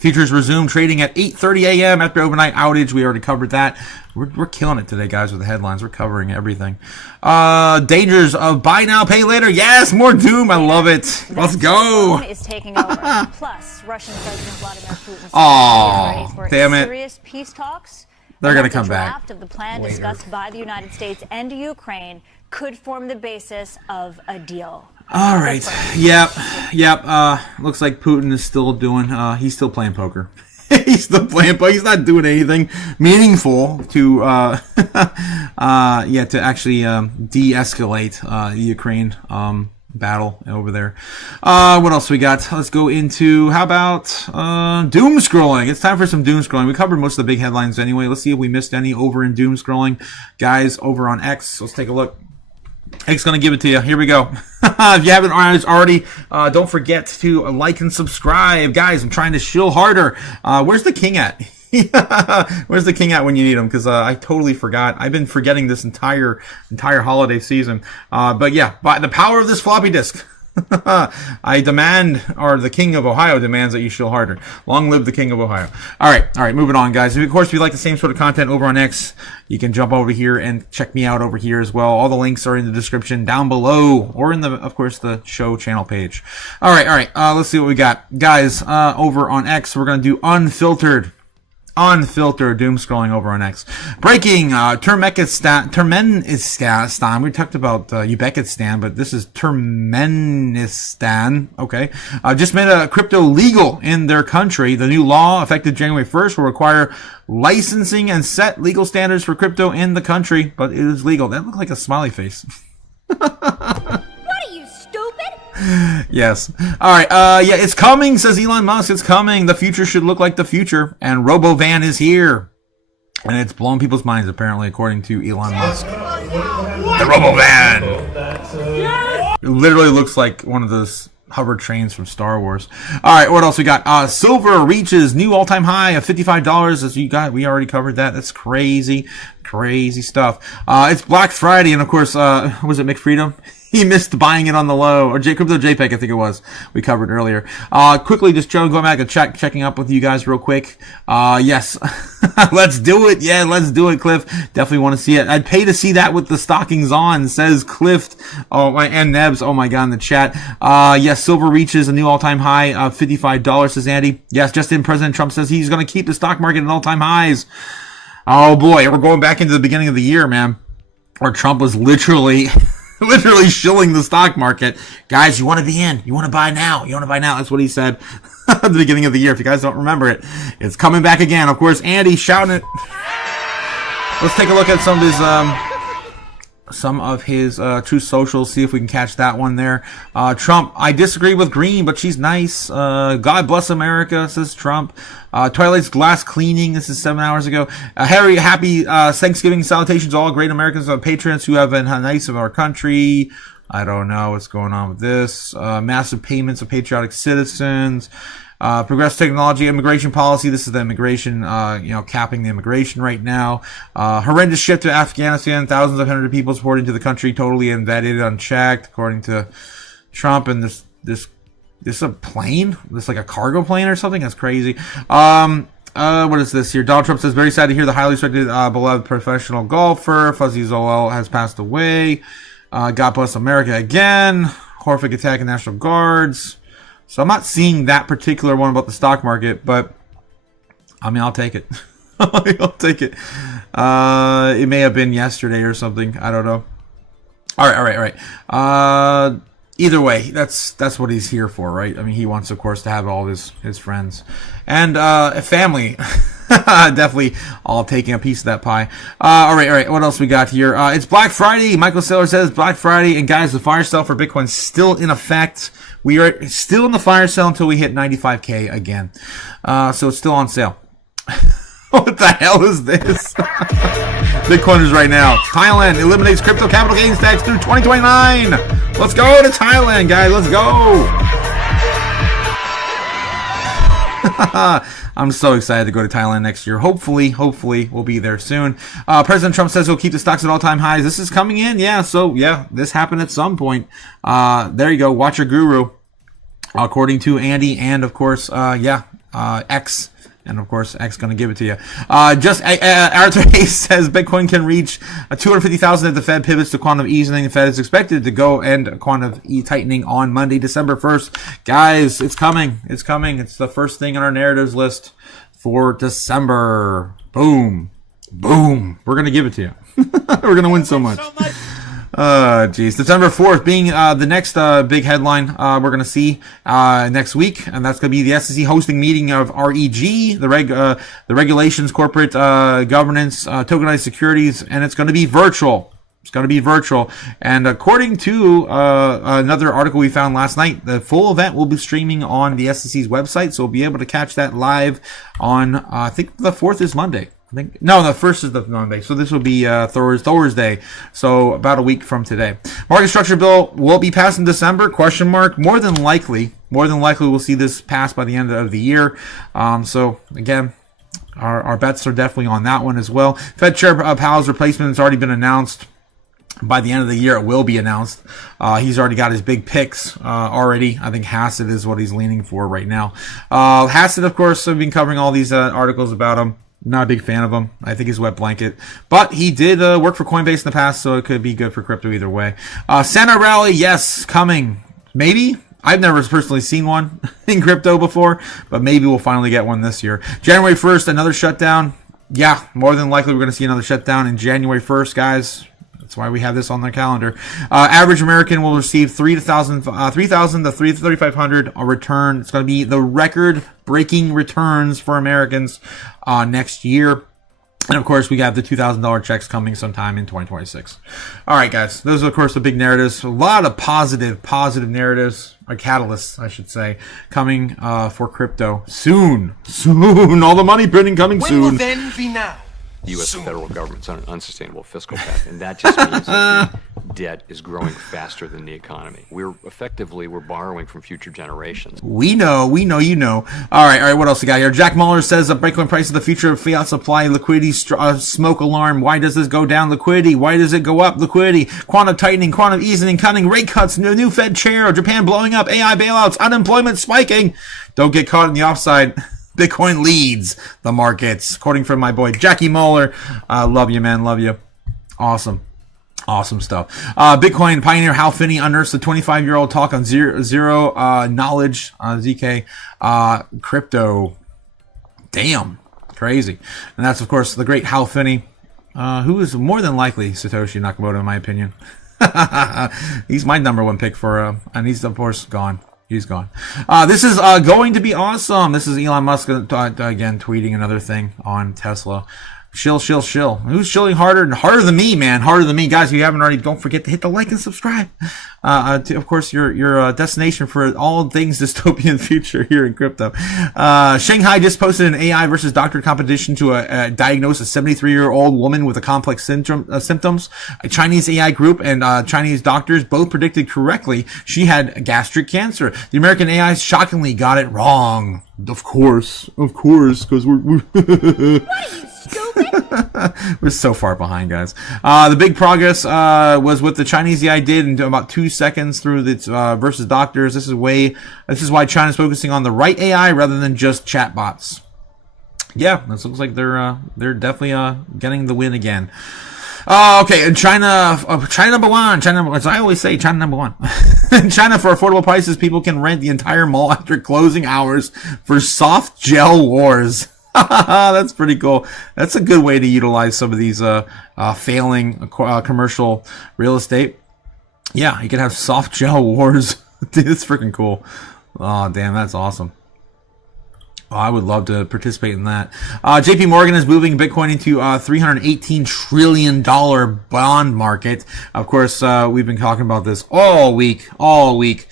Futures resume trading at 8:30 a.m. after overnight outage. We already covered that. We're killing it today, guys, with the headlines. We're covering everything. Dangers of buy now, pay later. Yes, more doom. I love it. Let's go. Is taking over. Plus, Russian President Vladimir Putin Oh, ready for damn it. serious peace talks. They're going to come back. The draft of the plan discussed by the United States and Ukraine could form the basis of a deal. All right. Yep. Looks like Putin is still doing. He's still playing poker. He's still playing poker. He's not doing anything meaningful to, to actually de-escalate the Ukraine battle over there. What else we got? Let's go into, how about doom scrolling? It's time for some doom scrolling. We covered most of the big headlines anyway. Let's see if we missed any over in doom scrolling, guys. Over on X. Let's take a look. X's gonna give it to you. Here we go. If you haven't already, don't forget to like and subscribe, guys. I'm trying to shill harder. Where's the king at? Where's the king at when you need him? Because I totally forgot. I've been forgetting this entire holiday season. But yeah, by the power of this floppy disk, I demand, or the king of Ohio demands, that you shill harder. Long live the king of Ohio. All right, moving on, guys. Of course, if you like the same sort of content over on X, you can jump over here and check me out over here as well. All the links are in the description down below, or in of course, the show channel page. All right. Let's see what we got, guys. Over on X, we're gonna do unfiltered doom scrolling over on X. Breaking, Turkmenistan. We talked about Uzbekistan, but this is Turkmenistan. Okay. Just made a crypto legal in their country. The new law, effective January 1st, will require licensing and set legal standards for crypto in the country, but it is legal. That looked like a smiley face. Yes. All right. Yeah, it's coming, says Elon Musk. It's coming. The future should look like the future. And RoboVan is here. And it's blown people's minds, apparently, according to Elon Musk. The RoboVan. It literally looks like one of those hover trains from Star Wars. All right, what else we got? Silver reaches new all-time high of $55. As you got, we already covered that. That's crazy stuff. It's Black Friday, and of course, was it McFreedom? He missed buying it on the low, or Crypto JPEG, I think it was. We covered earlier. Quickly, just going back and checking up with you guys real quick. Yes, let's do it. Yeah, let's do it, Cliff. Definitely want to see it. I'd pay to see that with the stockings on, says Cliff. Oh, and Nebs. Oh my God, in the chat. Yes, silver reaches a new all-time high of $55, says Andy. Yes, just in, President Trump says he's going to keep the stock market at all-time highs. Oh boy, we're going back into the beginning of the year, man, where Trump was literally shilling the stock market. Guys, you want to be in. You want to buy now. That's what he said at the beginning of the year. If you guys don't remember it, it's coming back again. Of course, Andy shouting it. Let's take a look at some of his True Socials, see if we can catch that one there. Trump, I disagree with Green, but she's nice. God bless America, says Trump. Twilight's glass cleaning, this is 7 hours ago. Harry, happy Thanksgiving salutations to all great Americans and patriots who have been nice of our country. I don't know what's going on with this. Massive payments of patriotic citizens. Progressive technology, immigration policy. This is the immigration, capping the immigration right now. Horrendous shift to Afghanistan. Thousands of hundred people supporting to the country, totally embedded, unchecked, according to Trump. And this a plane? This like a cargo plane or something? That's crazy. What is this here? Donald Trump says, very sad to hear the highly respected, beloved professional golfer Fuzzy Zoel has passed away. God bless America again. Horrific attack in National Guards. So I'm not seeing that particular one about the stock market, but I mean, I'll take it. I'll take it. It may have been yesterday or something. I don't know. All right. Either way, that's what he's here for, right? I mean, he wants, of course, to have all his friends and family. Definitely all taking a piece of that pie. All right. What else we got here? It's Black Friday. Michael Saylor says Black Friday. And guys, the fire sale for Bitcoin's still in effect. We are still in the fire sale until we hit 95K again. So it's still on sale. What the hell is this? Bitcoiners right now. Thailand eliminates crypto capital gains tax through 2029. Let's go to Thailand, guys. Let's go. I'm so excited to go to Thailand next year. Hopefully we'll be there soon. President Trump says he'll keep the stocks at all-time highs. This is coming in, yeah. So yeah, this happened at some point. There you go. Watch your guru, according to Andy, and of course, X. And of course, X going to give it to you. Arthur Hayes says Bitcoin can reach 250,000 if the Fed pivots to quantitative easing. The Fed is expected to go end quantitative tightening on Monday, December 1st. Guys, it's coming. It's coming. It's the first thing on our narratives list for December. Boom. Boom. We're going to give it to you. We're going to win so much. Geez. December 4th being the next big headline we're going to see next week, and that's going to be the SEC hosting meeting of REG, the regulations, corporate governance, tokenized securities, and it's going to be virtual. It's going to be virtual. And according to another article we found last night, the full event will be streaming on the SEC's website, so we'll be able to catch that live on, I think the 4th is Monday. The 1st is the Monday. So this will be Thursday. So about a week from today. Market structure bill will be passed in December? ? More than likely we'll see this passed by the end of the year. So again, our bets are definitely on that one as well. Fed Chair Powell's replacement has already been announced. By the end of the year, it will be announced. He's already got his big picks already. I think Hassett is what he's leaning for right now. Hassett, of course, I've been covering all these articles about him. Not a big fan of him. I think he's a wet blanket. But he did work for Coinbase in the past, so it could be good for crypto either way. Santa rally, yes, coming. Maybe. I've never personally seen one in crypto before, but maybe we'll finally get one this year. January 1st, another shutdown. Yeah, more than likely we're going to see another shutdown in January 1st, guys. That's why we have this on the calendar. Average American will receive 3,000 to 3,500 a return. It's going to be the record-breaking returns for Americans next year. And, of course, we got the $2,000 checks coming sometime in 2026. All right, guys. Those are, of course, the big narratives. A lot of positive narratives, or catalysts, I should say, coming for crypto soon. All the money printing coming soon. When will then be now? The U.S. federal government's on an unsustainable fiscal path, and that just means that the debt is growing faster than the economy. We're borrowing from future generations. We know, you know. All right, what else we got here? Jack Muller says that Bitcoin price is the future of fiat supply, liquidity, smoke alarm. Why does this go down? Liquidity. Why does it go up? Liquidity. Quantum tightening, quantum easing, cutting, rate cuts, new Fed chair, Japan blowing up, AI bailouts, unemployment spiking. Don't get caught in the offside. Bitcoin leads the markets, according from my boy Jackie Muller. Love you, man. Love you. Awesome stuff. Bitcoin pioneer Hal Finney unearths the 25-year-old talk on zero knowledge, ZK crypto. Damn, crazy. And that's, of course, the great Hal Finney, who is more than likely Satoshi Nakamoto, in my opinion. He's my number one pick for, and he's, of course, gone. He's gone. This is going to be awesome. This is Elon Musk again tweeting another thing on Tesla. Shill. Who's shilling harder? Harder than me, man. Harder than me. Guys, if you haven't already, don't forget to hit the like and subscribe. To, of course, your destination for all things dystopian future here in crypto. Shanghai just posted an AI versus doctor competition to diagnose a 73-year-old woman with a complex symptoms. A Chinese AI group and Chinese doctors both predicted correctly she had gastric cancer. The American AI shockingly got it wrong. Of course, because we're we're so far behind, guys. The big progress was what the Chinese AI did in about 2 seconds through the versus doctors. This is why China's focusing on the right AI rather than just chatbots. Yeah, this looks like they're definitely getting the win again. Okay, and China number one. As I always say, China number one. In China, for affordable prices, people can rent the entire mall after closing hours for soft gel wars. That's pretty cool. That's a good way to utilize some of these failing commercial real estate. Yeah, you can have soft gel wars. Dude, it's freaking cool. Oh, damn, that's awesome. Oh, I would love to participate in that. JP Morgan is moving Bitcoin into $318 trillion bond market. Of course, we've been talking about this all week, with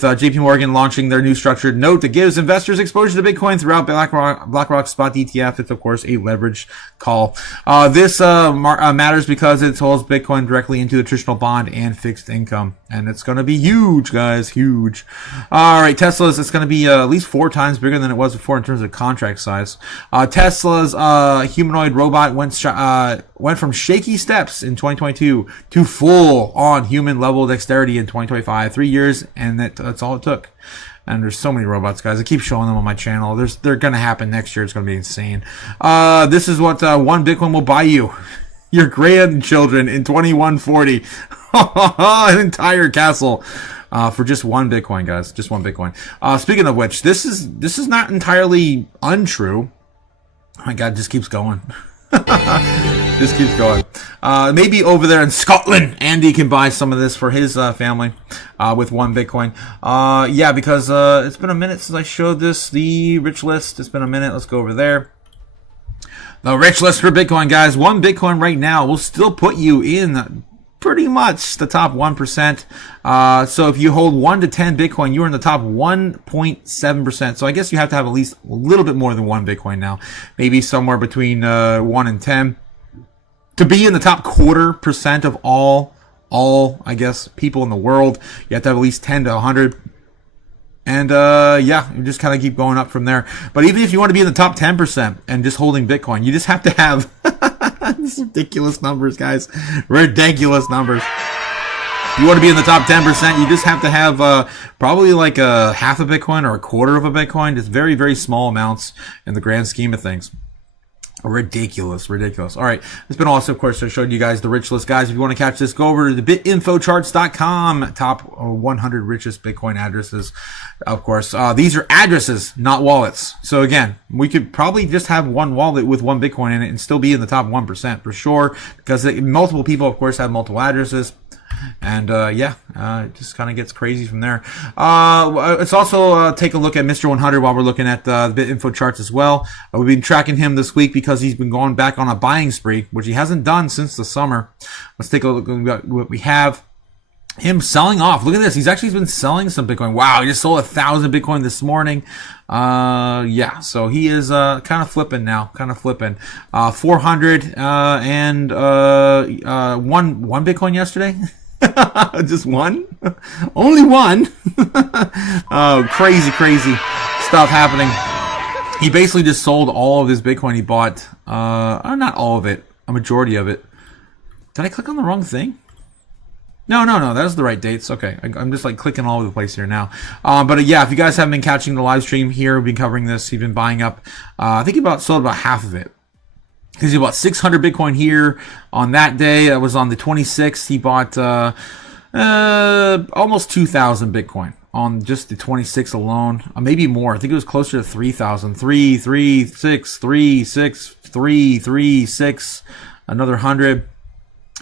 JP Morgan launching their new structured note that gives investors exposure to Bitcoin throughout BlackRock spot ETF. It's, of course, a leverage call. This matters because it holds Bitcoin directly into the traditional bond and fixed income. And it's going to be huge, guys, huge. All right, Tesla's, it's going to be at least 4 times bigger than it was was before in terms of contract size. Tesla's humanoid robot went from shaky steps in 2022 to full on human level dexterity in 2025. 3 years, and that's all it took. And there's so many robots, guys. I keep showing them on my channel. They're going to happen next year. It's going to be insane. This is what 1 Bitcoin will buy you. Your grandchildren in 2140. An entire castle for just 1 Bitcoin, guys. Just 1 Bitcoin. Speaking of which, this is not entirely untrue. Oh my God, it just keeps going. Just keeps going. Maybe over there in Scotland, Andy can buy some of this for his family with 1 Bitcoin. Yeah, because it's been a minute since I showed this, the rich list. It's been a minute. Let's go over there. The rich list for Bitcoin, guys. 1 Bitcoin right now will still put you in pretty much the top 1%. So if you hold 1 to 10 Bitcoin, you're in the top 1.7%. So I guess you have to have at least a little bit more than 1 Bitcoin now. Maybe somewhere between 1 and 10. To be in the top 0.25% of all, I guess, people in the world, you have to have at least 10 to 100. And, yeah, you just kind of keep going up from there. But even if you want to be in the top 10% and just holding Bitcoin, you just have to have these ridiculous numbers, guys. Ridiculous numbers. If you want to be in the top 10%, you just have to have probably like a half a Bitcoin or a quarter of a Bitcoin. Just very, very small amounts in the grand scheme of things. Ridiculous. All right, it's been awesome. Of course, I showed you guys the rich list, guys. If you want to catch this, go over to the bitinfocharts.com. Top 100 richest Bitcoin addresses. Of course, these are addresses, not wallets. So again, we could probably just have 1 wallet with 1 Bitcoin in it and still be in the top 1% for sure, because multiple people, of course, have multiple addresses. And yeah, it just kind of gets crazy from there. Let's also take a look at Mr. 100 while we're looking at the BitInfo charts as well. We've been tracking him this week because he's been going back on a buying spree, which he hasn't done since the summer. Let's take a look at what we have. Him selling off. Look at this. He's actually been selling some Bitcoin. Wow, he just sold 1,000 Bitcoin this morning. Yeah, so he is kind of flipping now. 400 and 1 Bitcoin yesterday. Just 1? Only 1? Oh, crazy stuff happening. He basically just sold all of his Bitcoin he bought. Not all of it. A majority of it. Did I click on the wrong thing? No, that's the right dates. Okay, I'm just like clicking all over the place here now. But yeah, if you guys haven't been catching the live stream here, we've been covering this. He's been buying up. I think he sold about half of it. Because he bought 600 Bitcoin here on that day. That was on the 26th. He bought almost 2,000 Bitcoin on just the 26th alone. Maybe more. I think it was closer to 3,000. 3, 3, 6, 3, 6, 3, 3, 6, another 100.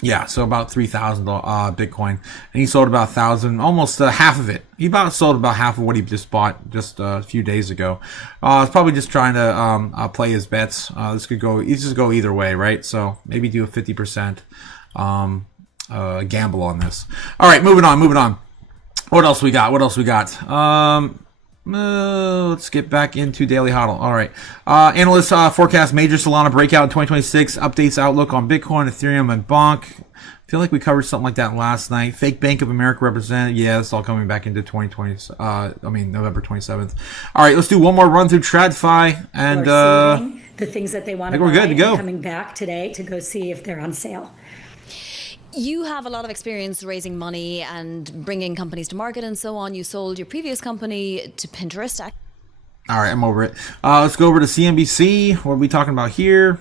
Yeah, so about 3,000 Bitcoin. And he sold about 1,000, almost half of it. He sold about half of what he just bought just a few days ago. It's probably just trying to play his bets. This could go either way, right? So maybe do a 50% gamble on this. All right, moving on. What else we got? Let's get back into Daily Hodl. All right. Analysts forecast major Solana breakout in 2026. Updates outlook on Bitcoin, Ethereum, and Bonk. I feel like we covered something like that last night. Fake Bank of America represented. Yeah, it's all coming back into November 27th. All right, let's do one more run through TradFi. And the things that they want to buy, we're good to go. Coming back today to go see if they're on sale. You have a lot of experience raising money and bringing companies to market and so on. You sold your previous company to Pinterest. All right, I'm over it. Let's go over to CNBC. What are we talking about here?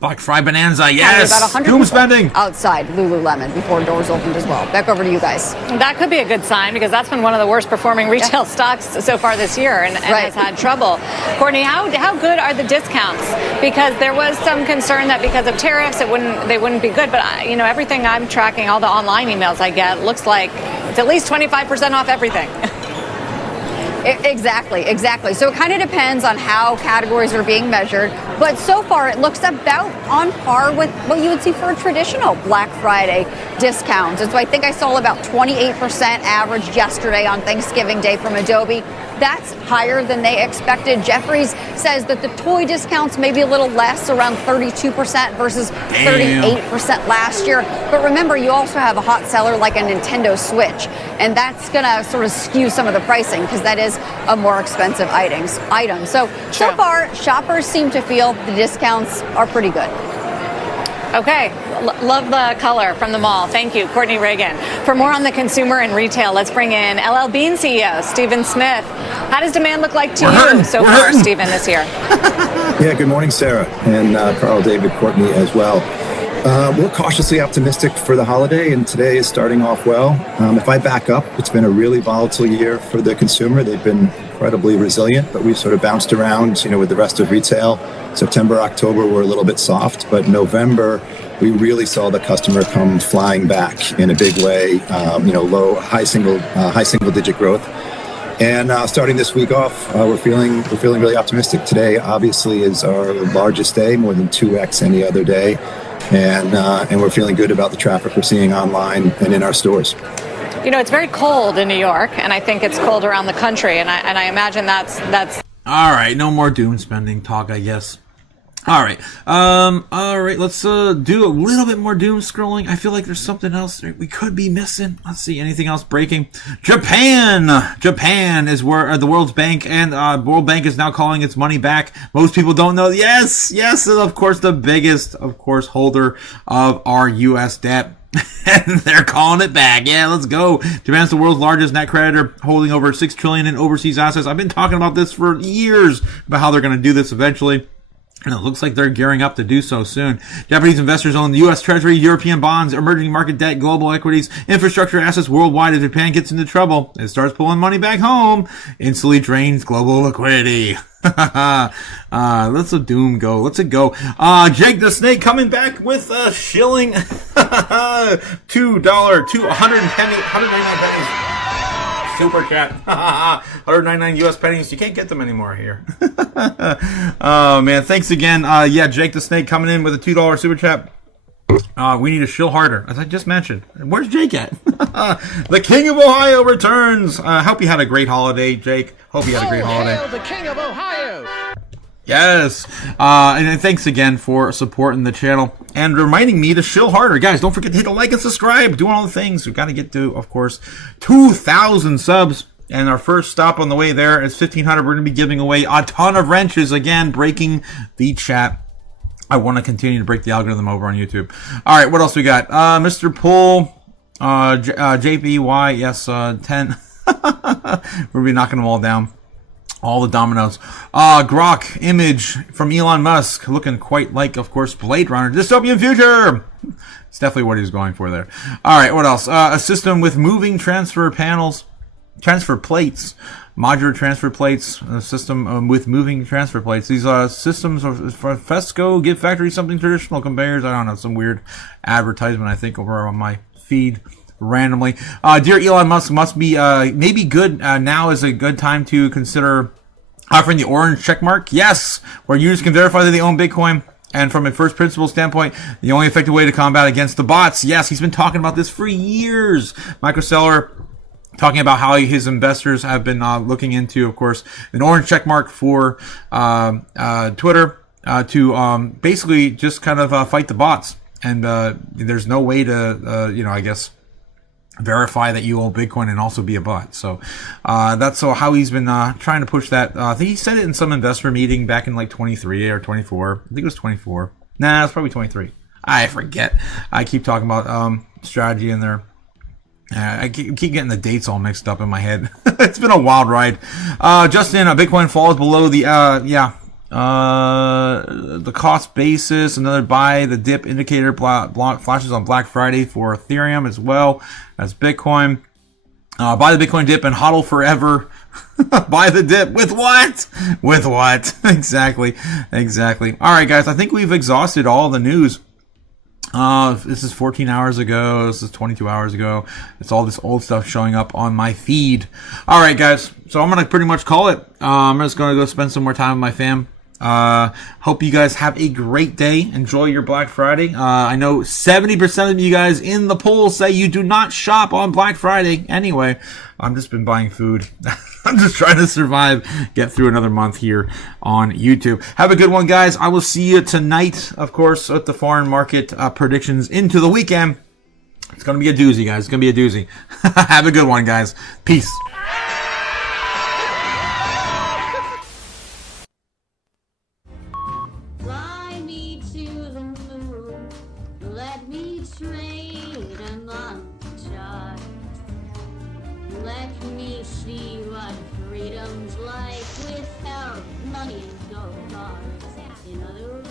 Black Friday Bonanza, yes! Doom spending! Outside Lululemon before doors opened as well. Back over to you guys. That could be a good sign because that's been one of the worst performing retail stocks so far this year and has had trouble. Courtney, how good are the discounts? Because there was some concern that because of tariffs they wouldn't be good. But everything I'm tracking, all the online emails I get, looks like it's at least 25% off everything. Exactly. So it kind of depends on how categories are being measured. But so far, it looks about on par with what you would see for a traditional Black Friday discount. And so I think I saw about 28% average yesterday on Thanksgiving Day from Adobe. That's higher than they expected. Jeffries says that the toy discounts may be a little less, around 32% versus 38% last year. But remember, you also have a hot seller like a Nintendo Switch, and that's going to sort of skew some of the pricing because that is a more expensive item. So far, shoppers seem to feel the discounts are pretty good. Okay, love the color from the mall. Thank you, Courtney Reagan. For more on the consumer and retail, let's bring in LL Bean CEO Stephen Smith. How does demand look like to you so far, Stephen, this year? Yeah, good morning, Sarah, and Carl, David, Courtney as well. We're cautiously optimistic for the holiday, and today is starting off well. If I back up, it's been a really volatile year for the consumer. They've been incredibly resilient, but we've sort of bounced around, with the rest of retail. September, October were a little bit soft, but November, we really saw the customer come flying back in a big way. High single digit growth. And starting this week off, we're feeling really optimistic. Today, obviously, is our largest day, more than 2x any other day. And we're feeling good about the traffic we're seeing online and in our stores. It's very cold in New York, and I think it's cold around the country, and I imagine that's. All right, no more doom spending talk, I guess. All right, let's do a little bit more doom scrolling. I feel like there's something else we could be missing. Let's see, anything else breaking? Japan is where the World Bank World Bank is now calling its money back. Most people don't know. Yes, and of course the biggest, holder of our U.S. debt. And they're calling it back. Yeah, let's go. Japan's the world's largest net creditor, holding over $6 trillion in overseas assets. I've been talking about this for years, about how they're going to do this eventually. And it looks like they're gearing up to do so soon. Japanese investors own the U.S. Treasury, European bonds, emerging market debt, global equities, infrastructure assets worldwide. If Japan gets into trouble and starts pulling money back home, instantly drains global liquidity. Let's a doom go. Let's it go. Jake the Snake coming back with a shilling. $2, 199 pennies. Super chat. 199 US pennies. You can't get them anymore here. Oh man, thanks again. Jake the Snake coming in with a $2 super chat. We need to shill harder, as I just mentioned. Where's Jake at? The King of Ohio returns. Hope you had a great holiday, Jake. Hope you had a great holiday. Hail the King of Ohio! Yes. And thanks again for supporting the channel and reminding me to shill harder. Guys, don't forget to hit the like and subscribe. Doing all the things. We've got to get to, of course, 2,000 subs. And our first stop on the way there is 1,500. We're going to be giving away a ton of wrenches. Again, breaking the chat. I want to continue to break the algorithm over on YouTube. All right, what else we got? Mr. Pull, JPY, yes, 10. We'll be knocking them all down. All the dominoes. Grok image from Elon Musk, looking quite like, of course, Blade Runner. Dystopian future! It's definitely what he was going for there. All right, what else? A system with moving transfer plates. Modular transfer plates, a system with moving transfer plates. These systems are for Fesco, Gift Factory, something traditional conveyors. I don't know, some weird advertisement, I think, over on my feed randomly. Dear Elon Musk, must be maybe good. Now is a good time to consider offering the orange checkmark. Yes, where users can verify that they own Bitcoin. And from a first principle standpoint, the only effective way to combat against the bots. Yes, he's been talking about this for years. Microseller talking about how his investors have been looking into, of course, an orange checkmark for Twitter to basically just kind of fight the bots. And there's no way to, I guess, verify that you own Bitcoin and also be a bot. So that's how he's been trying to push that. I think he said it in some investor meeting back in like 23 or 24. I think it was 24. Nah, it's probably 23. I forget. I keep talking about strategy in there. I keep getting the dates all mixed up in my head. It's been a wild ride. Justin, Bitcoin falls below the cost basis. Another buy the dip indicator flashes on Black Friday for Ethereum as well as Bitcoin. Buy the Bitcoin dip and hodl forever. Buy the dip with what? With what? Exactly. All right, guys. I think we've exhausted all the news. This is 14 hours ago. This is 22 hours ago. It's all this old stuff showing up on my feed. All right, guys. So I'm going to pretty much call it. I'm just going to go spend some more time with my fam. Hope you guys have a great day. Enjoy your Black Friday. I know 70% of you guys in the poll say you do not shop on Black Friday. Anyway, I've just been buying food. I'm just trying to survive, get through another month here on YouTube. Have a good one, guys. I will see you tonight, of course, at the foreign market predictions into the weekend. It's going to be a doozy, guys. It's going to be a doozy. Have a good one, guys. Peace. Fly me to the moon. Let me trade among the stars. Let me see what freedom's like without money and gold bars. In other words,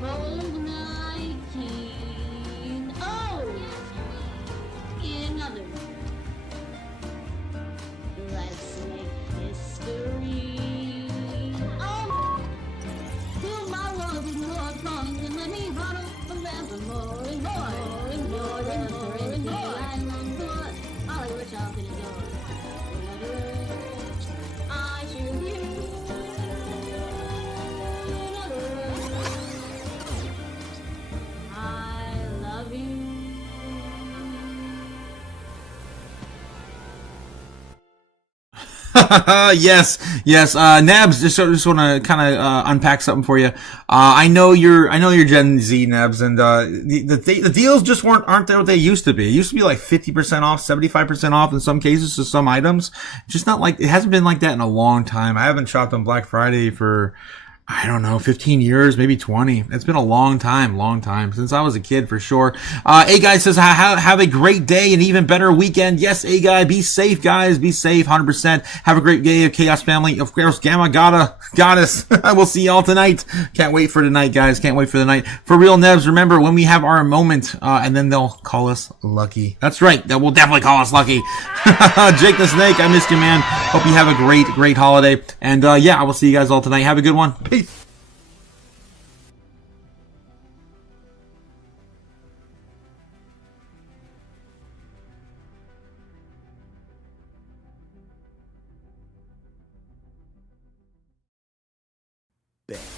hold my king. Oh! In other words, let's make history. Oh! Fill my world with more songs and let me huddle forevermore and more and more and more and more. I'm on board. Hollywood shopping is yours. In other words, I choose you. In other words, I love you. Yes. Nabs, just want to kind of unpack something for you. I know you're Gen Z, Nabs, and the deals just aren't what they used to be. It used to be like 50% off, 75% off in some cases to some items. Just not like, it hasn't been like that in a long time. I haven't shopped on Black Friday for, I don't know, 15 years, maybe 20. It's been a long time, since I was a kid for sure. A-Guy says, have a great day and even better weekend. Yes, A-Guy, be safe, guys. Be safe, 100%. Have a great day of Chaos family. Of course, Gamma Goddess. We'll see y'all tonight. Can't wait for tonight, guys. Can't wait for the night. For real, Nevs, remember, when we have our moment, and then they'll call us lucky. That's right. They will definitely call us lucky. Jake the Snake, I missed you, man. Hope you have a great holiday. And, yeah, I will see you guys all tonight. Have a good one. Peace. Bet.